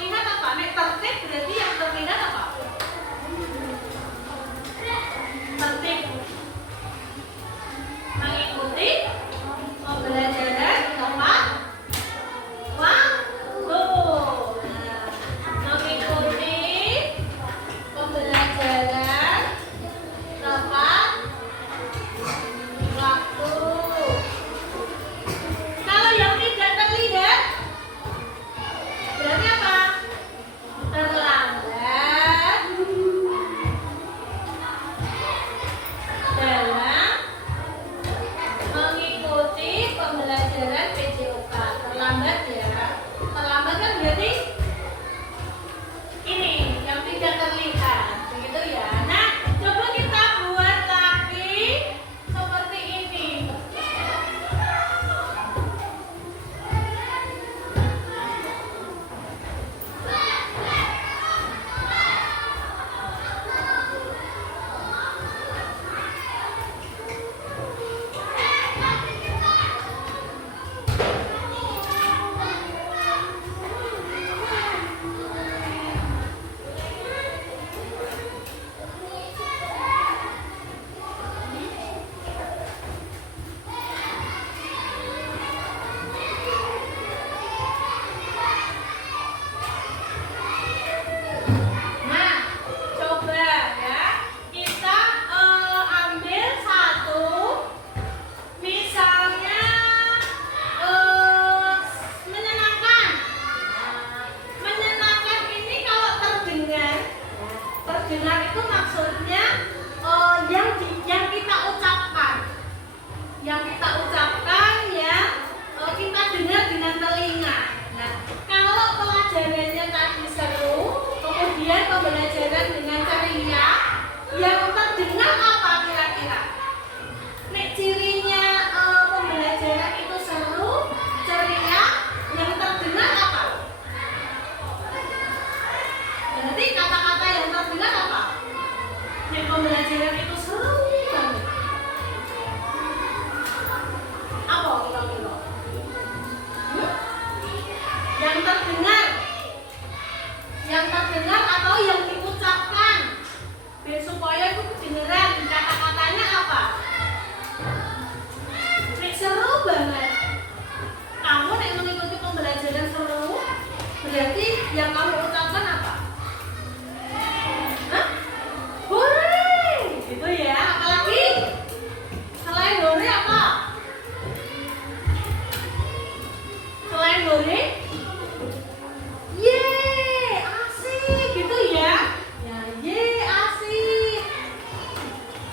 terlihat apa? Nek tertib berarti yang terlihat apa? Tertib. Mengikuti pembelajaran tepat waktu. Nah, mengikuti pembelajaran tepat waktu. Kalau yang tidak terlihat berarti apa? Terlambat dalam mengikuti pembelajaran PJOK. Terlambat ya. Terlambat kan berarti ini yang tidak terlihat. Begitu ya. Nah, coba kita buat lagi seperti ini. Nah, coba ya, kita ambil satu, misalnya menyenangkan. Menyenangkan ini kalau terdengar itu maksudnya yang kita ucapkan, yang kita kita dengar dengan telinga. Nah, kalau pelajarannya tadi seru, kemudian pembelajaran dengan ceria, yang terdengar apa kira-kira? Nek cirinya pembelajaran itu seru, ceria, yang terdengar apa? Berarti kata-kata yang terdengar apa? Nek pembelajaran itu seru banget. Apa kira-kira? Yang terdengar atau yang diucapkan, biar supaya itu kedengeran. Kata-katanya apa? Nek seru banget. Kamu nek mengikuti pembelajaran seru, berarti yang kamu ucapkan apa? Hah? Hore! Gitu ya. Apalagi selain hore apa? Selain hore, ye, asik gitu ya. Ya, ye, asik.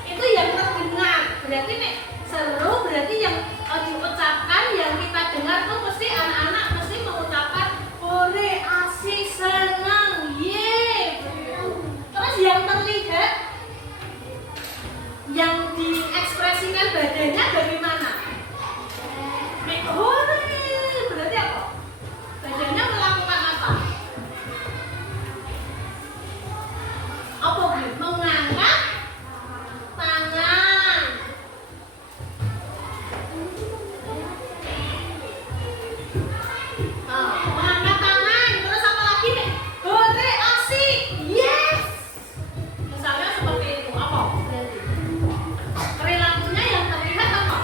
Itu yang terdengar. Berarti nek seru berarti yang diucapkan, yang kita dengar tuh mesti anak-anak mesti mengucapkan hore, asik, senang, ye. Terus yang terlihat, yang diekspresikan badannya bagaimana? Nek hore berarti apa? Badannya melakukan apa? Apa Bu? Mengangkat tangan. Mengangkat tangan. Terus apa lagi nih? Hore, asik, yes. Misalnya seperti itu. Apa? Berarti perilakunya yang terlihat apa?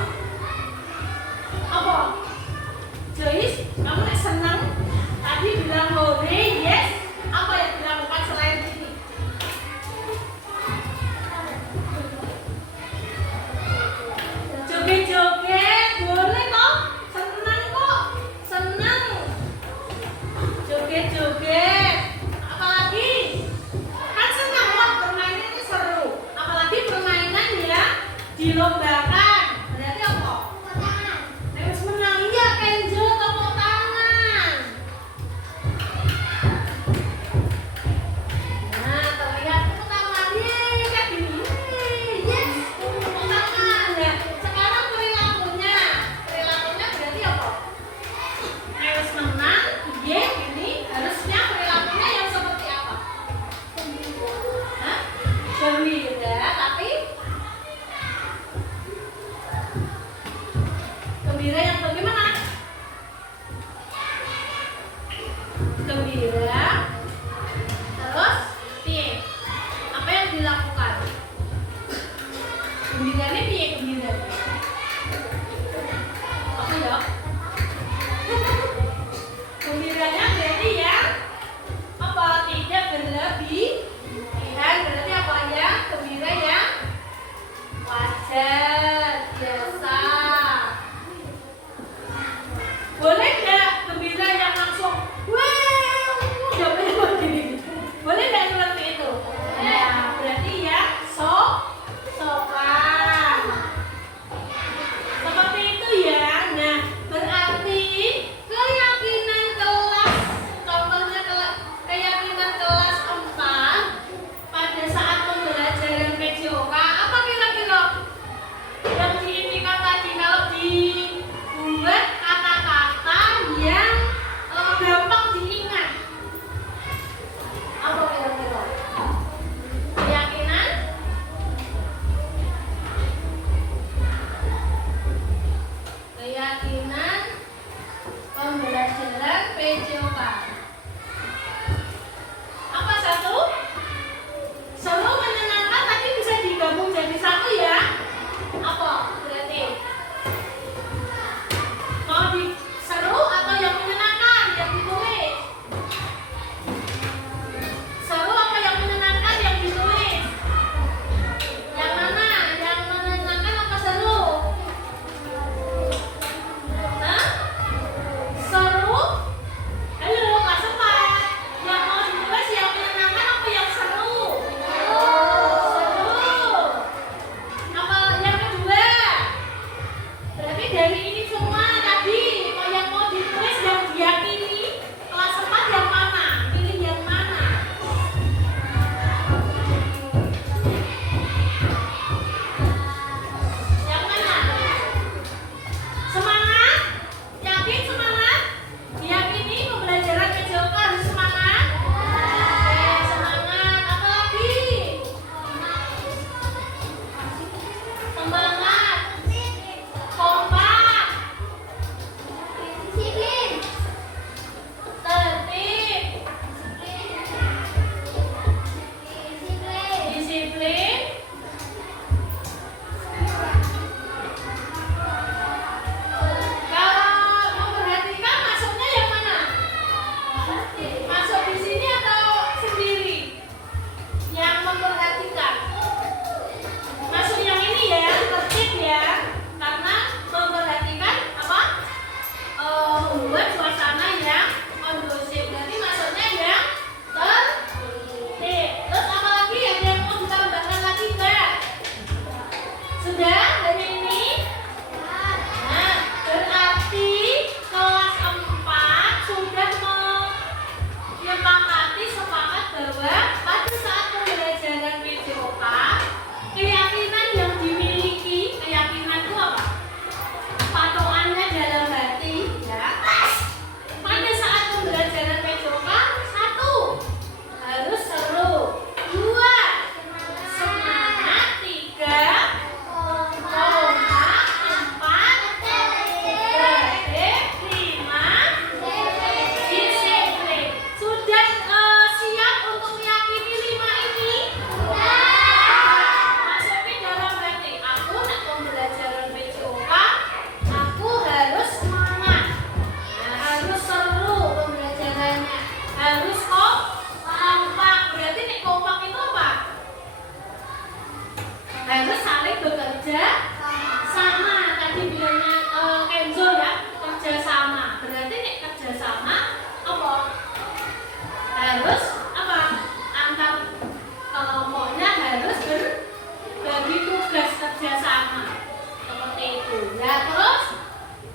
Apa? Joyce, kamu nek senang tadi bilang hore, yes. Apa yang dilakukan selain ini? Joget-joget, boleh kok. Senang kok, senang. Joget-joget. Apalagi kan senang kok, permainan ini seru. Apalagi permainan ya dilombakan. Berarti apa? Harus menang ya, Kenzo, tepuk tangan. Nah, terlihat tepuk tangan. Yeay, kayak gini. Yeay, yes, tepuk tangan. Nah, sekarang perilakunya berarti apa? Harus menang, ye, ini harusnya perilakunya yang seperti apa? Hah? Gembira, tapi gembira yang bagaimana? Gembira harus apa? Antar kelompoknya harus berbagi tugas kerjasama seperti itu. Ya terus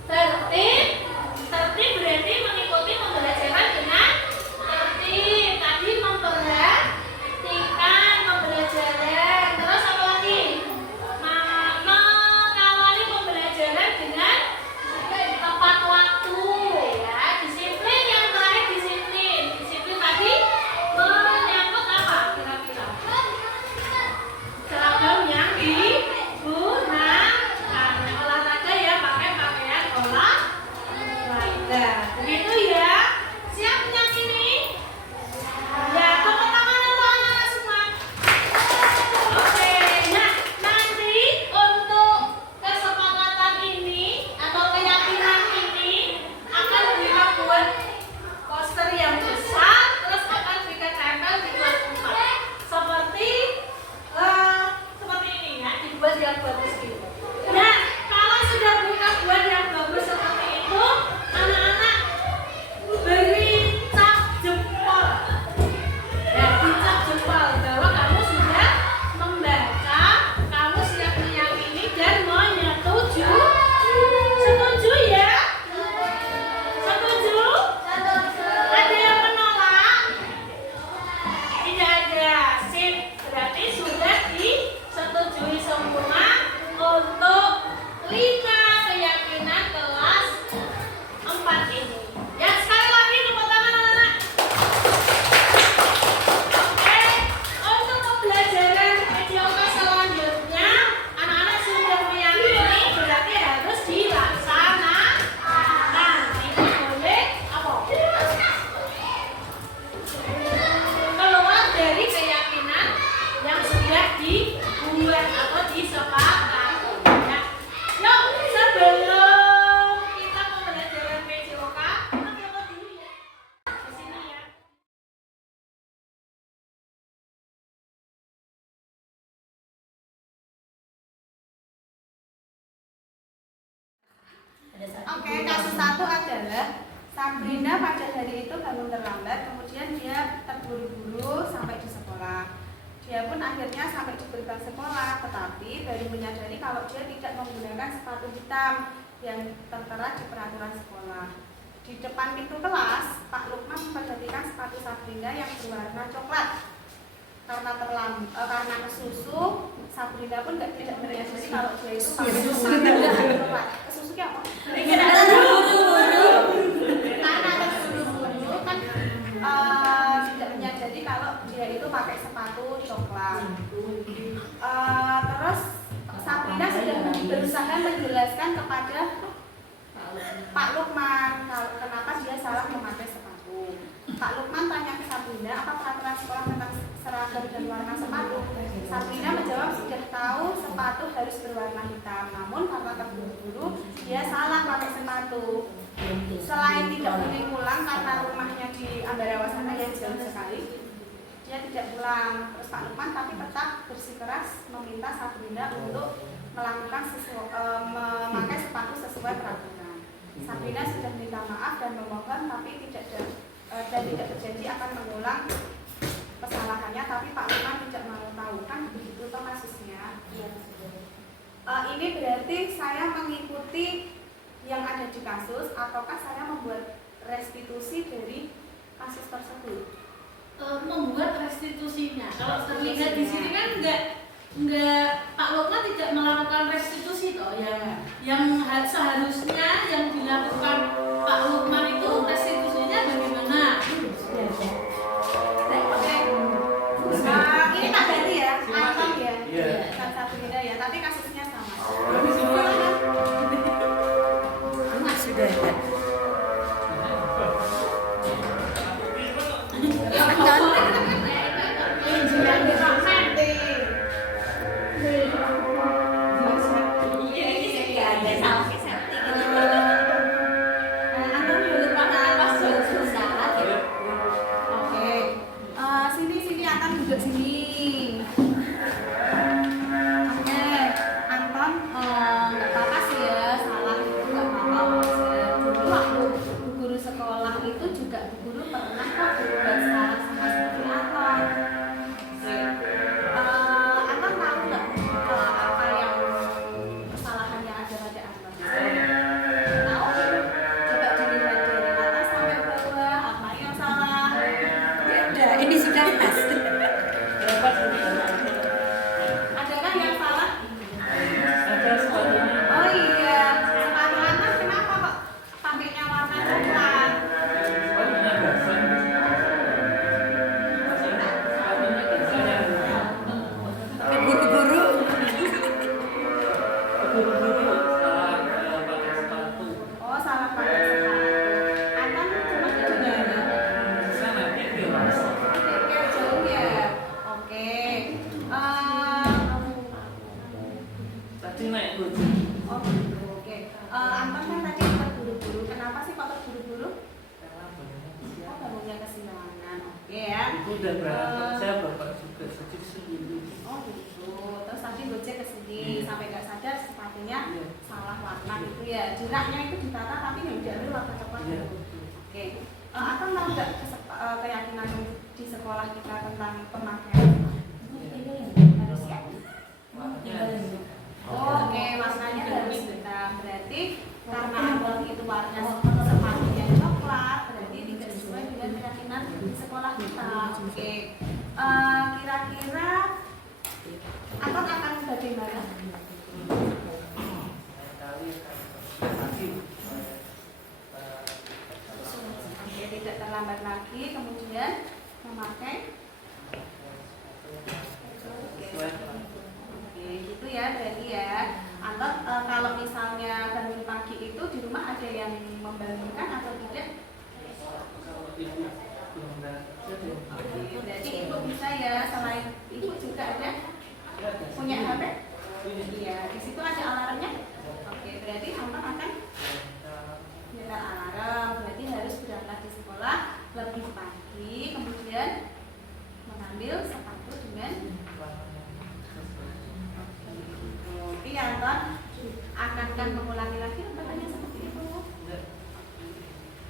tertib berarti mengikuti pembelajaran dengan tertib. Tadi memperhatikan pembelajaran. Terus apa lagi? Mengawali pembelajaran dengan tepat waktu. Ya, disiplin yang terakhir disiplin. Disiplin tadi menyangkut apa kira-kira? Seragam yang digunakan. Olahraga ya pakai pakaian olahraga. Begitu ya. Siap yang ini? Ya, tepuk tangan untuk anak-anak semua. Oke, nah nanti untuk kesepakatan ini atau keyakinan ini akan kita buat poster yang besar, terus akan kita tempel di kelas 4 seperti ini ya, dibuat yang bagus gitu. Nah, kalau sudah kita buat yang bagus seperti itu, anak-anak beri cap jempol. Ya, dicap jempol bahwa kamu sudah membaca, kamu siap meyakini dan menyetujui. Setuju ya? Setuju? Ada yang menolak? Tidak ada. Sip. Berarti sudah disetujui semua untuk 5 keyakinan kelas 4 ini. Ya, sekali lagi tepuk tangan anak-anak. Oke, untuk pembelajaran PJOK selanjutnya, anak-anak sudah meyakini berarti harus dilaksanakan. Tidak boleh apa? Keluar dari keyakinan yang sudah dibuat atau disepakati. Ya. Yuk, sebelum kita pembelajaran PJOK, kita foto dulu ya. Di sini ya. Oke, kasus satu adalah Sabrina pada hari itu bangun terlambat, kemudian dia terburu-buru sampai di sekolah. Dia pun akhirnya sampai di gerbang sekolah, tetapi baru menyadari kalau dia tidak menggunakan sepatu hitam yang tertera di peraturan sekolah. Di depan pintu kelas, Pak Lukman memperhatikan sepatu Sabrina yang berwarna coklat. Karena kesusu, Sabrina pun tidak menyadari kalau dia itu pakai sepatu coklat. Kesusu kayak apa? Karena terburu-buru kan tidak menyadari kalau dia itu pakai sepatu coklat. Terus Sabrina sudah berusaha menjelaskan kepada Pak Lukman kenapa dia salah memakai sepatu. Pak Lukman tanya ke Sabrina apa peraturan sekolah tentang seragam dan warna sepatu. Sabrina menjawab sudah tahu sepatu harus berwarna hitam, namun karena terburu-buru dia salah pakai sepatu. Selain tidak boleh pulang karena rumahnya di Ambarawa sana yang jauh sekali, dia tidak pulang. Terus Pak Lukman tapi tetap bersikeras meminta Sabrina untuk melakukan memakai sepatu sesuai peraturan. Sabrina sudah minta maaf dan memohon tapi tidak berjanji akan mengulang kesalahannya, tapi Pak Lukman tidak mau tahu, kan begitu toh kasusnya. Ini berarti saya mengikuti yang ada di kasus ataukah saya membuat restitusi dari kasus tersebut? Membuat restitusinya. Kalau terlihat di sini kan enggak Pak Lukman tidak melakukan restitusi toh ya. Yang seharusnya yang dilakukan Pak Lukman itu restitusinya bagaimana? Ini tak ganti ya, Anton ya, bukan Sabrina ya, tapi kasusnya sama. Sudah. Sini Anton duduk sini. Oke, Anton nggak apa-apa sih ya, salah itu nggak apa-apa wajar. Dulu waktu guru sekolah itu juga guru pernah kok berbuat salah Ini sudah pas. Adakah yang salah? Ada sepatunya. Oh iya, sepatu anak kenapa kok pakainya warna coklat? Sepatunya gasan. Sepatunya gasan yang Buru-buru. buru-buru salah pakai sepatu. Oh salah pakai sepatu. Anton cuma di mana? Di sana itu. Oke, jauh ya. Oke. Tadi naik kuda. Oh gitu. Oke. Anton kan tadi terburu-buru. Kenapa sih kok terburu-buru? Oh bangunnya kesiangan. Oke ya. Ibu udah berangkat. Saya bapak juga sedikit sendiri. Oh gitu. Terus tadi Gojek kesini sampai nggak sadar sepatunya Iya. salah warna gitu ya. Jeraknya itu ditata tapi yang diambil warna coklat. Iya. Oke. Atau mau nggak keyakinan di sekolah kita tentang pemakaian? Harus ya? Oh, oke, warnanya harus hitam. Berarti karena abang itu warna sepatunya coklat, berarti tidak sesuai dengan keyakinan di sekolah kita. Oke. Kira-kira Anton akan bagaimana? Oke, tidak terlambat lagi, kemudian memakai. Oke, gitu ya berarti ya. Anton kalau misalnya bangun pagi itu di rumah ada yang membangunkan atau tidak? Oke, berarti ibu bisa ya, selain ibu juga ada punya HP? Iya, di situ ada alarmnya. Oke, berarti Anton akan nyalakan alarm, berarti harus berangkat di sekolah lebih pagi, kemudian mengambil sepatu dengan oke, Anton akan mengulangi lagi pertanyaan seperti itu.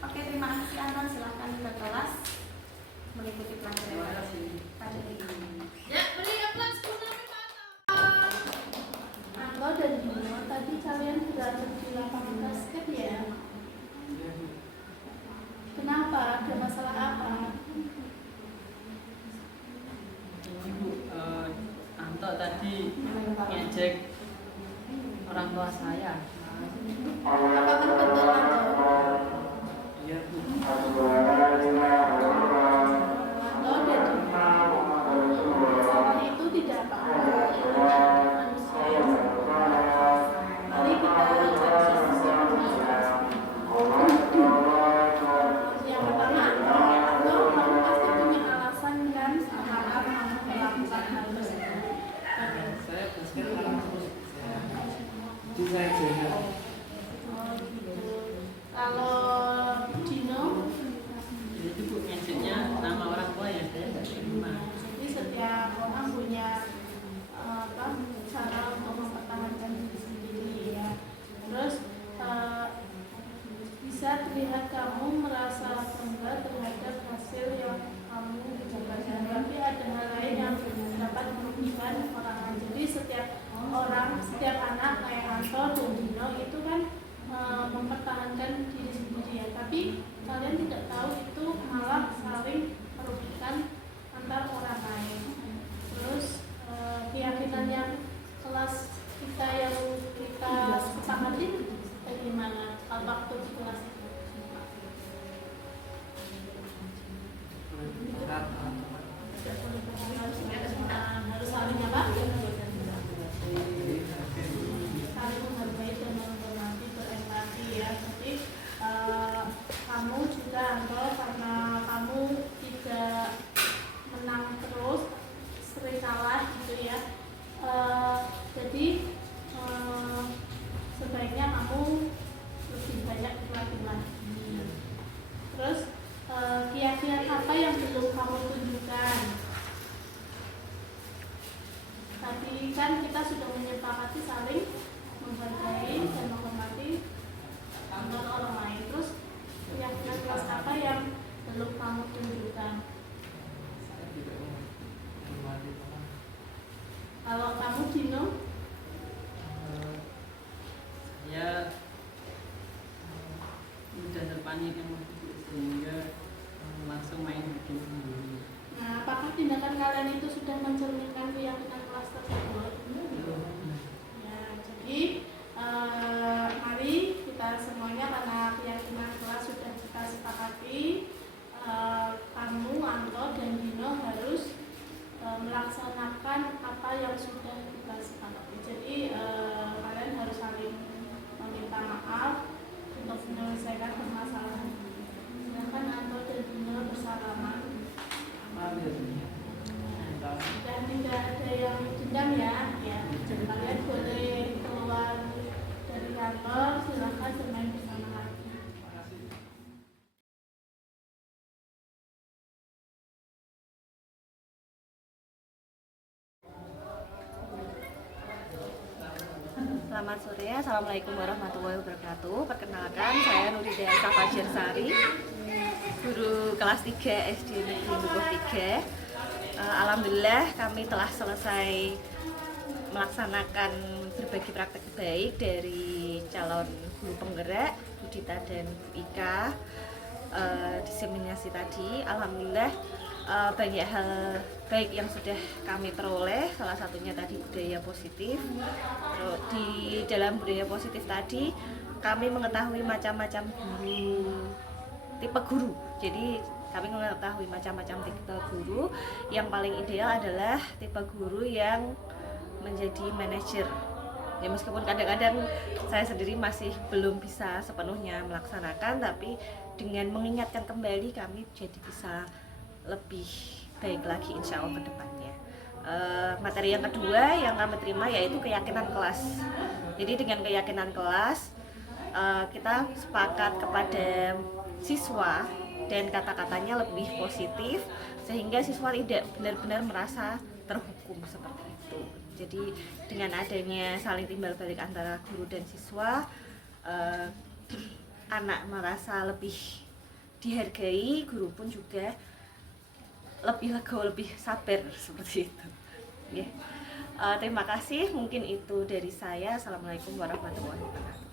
Oke, terima kasih Anton, silahkan ke kelas mengikuti pelajaran pada hari ini. Ya, beri aplaus untuk Angga dan Dino, tadi kalian berantem di lapangan basket ya? Kenapa? Ada masalah apa? Ibu, Anto tadi ngejek orang tua saya. Apakah betul Angga? Iya bu. Angga dan Dino, masalah itu tidak apa-apa. Itu manusia yang salah. Mari kita cari solusi yang pertama, Angga, kamu pasti punya alasan kan kenapa kamu melakukan hal tersebut. Saya basket di saya jaga. Oh gitu. Kalau Dino, Jadi bu ngejeknya nama orang tua ya saya nggak terima. jadi setiap orang punya cara untuk mempertahankan diri sendiri ya. Terus bisa terlihat kamu merasa bangga terhadap hasil yang kamu dapatkan, tapi ada hal lain yang dapat merugikan orang lain. Jadi setiap anak kayak Anto dan Dino itu kan mempertahankan diri sendiri ya, tapi kalian tidak tahu itu malah saling merugikan antar orang lain. Terus keyakinan yang kelas kita yang kita sepakati bagaimana waktu di kelas itu? Harus saling apa? Saling menghargai dan menghormati, berempati ya. Tapi kamu juga Angga, karena kamu tidak menang terus, sering kalah gitu ya. Jadi sebaiknya kamu lebih banyak berlatih lagi. Terus keyakinan apa yang belum kamu tunjukkan? Tadi kan kita sudah menyepakati saling menghargai dan menghormati antar orang lain. Terus keyakinan kelas apa yang belum kamu tunjukkan? Kalau kamu Dino? Saya mudah terpanik sehingga langsung main bikin sendiri. Nah, Selamat sore, Assalamualaikum warahmatullahi wabarakatuh. Perkenalkan, saya Nurida Fajarsari, guru kelas 3 SD Negeri Dukuh 3. Alhamdulillah kami telah selesai melaksanakan berbagi praktek baik dari calon guru penggerak Bu Dita dan Bu Ika. Diseminasi tadi, alhamdulillah banyak hal baik yang sudah kami peroleh, salah satunya tadi budaya positif. Di dalam budaya positif tadi kami mengetahui macam-macam tipe guru. Jadi kami mengetahui macam-macam tipe guru. Yang paling ideal adalah tipe guru yang menjadi manajer. Ya meskipun kadang-kadang saya sendiri masih belum bisa sepenuhnya melaksanakan, tapi dengan mengingatkan kembali kami jadi bisa lebih baik lagi insya Allah ke depannya. Materi yang kedua yang kami terima yaitu keyakinan kelas. Jadi dengan keyakinan kelas kita sepakat kepada siswa dan kata-katanya lebih positif sehingga siswa tidak benar-benar merasa terhukum seperti itu. Jadi dengan adanya saling timbal balik antara guru dan siswa, anak merasa lebih dihargai, guru pun juga lebih lega, lebih sabar seperti itu. Terima kasih, mungkin itu dari saya. Assalamualaikum warahmatullahi wabarakatuh.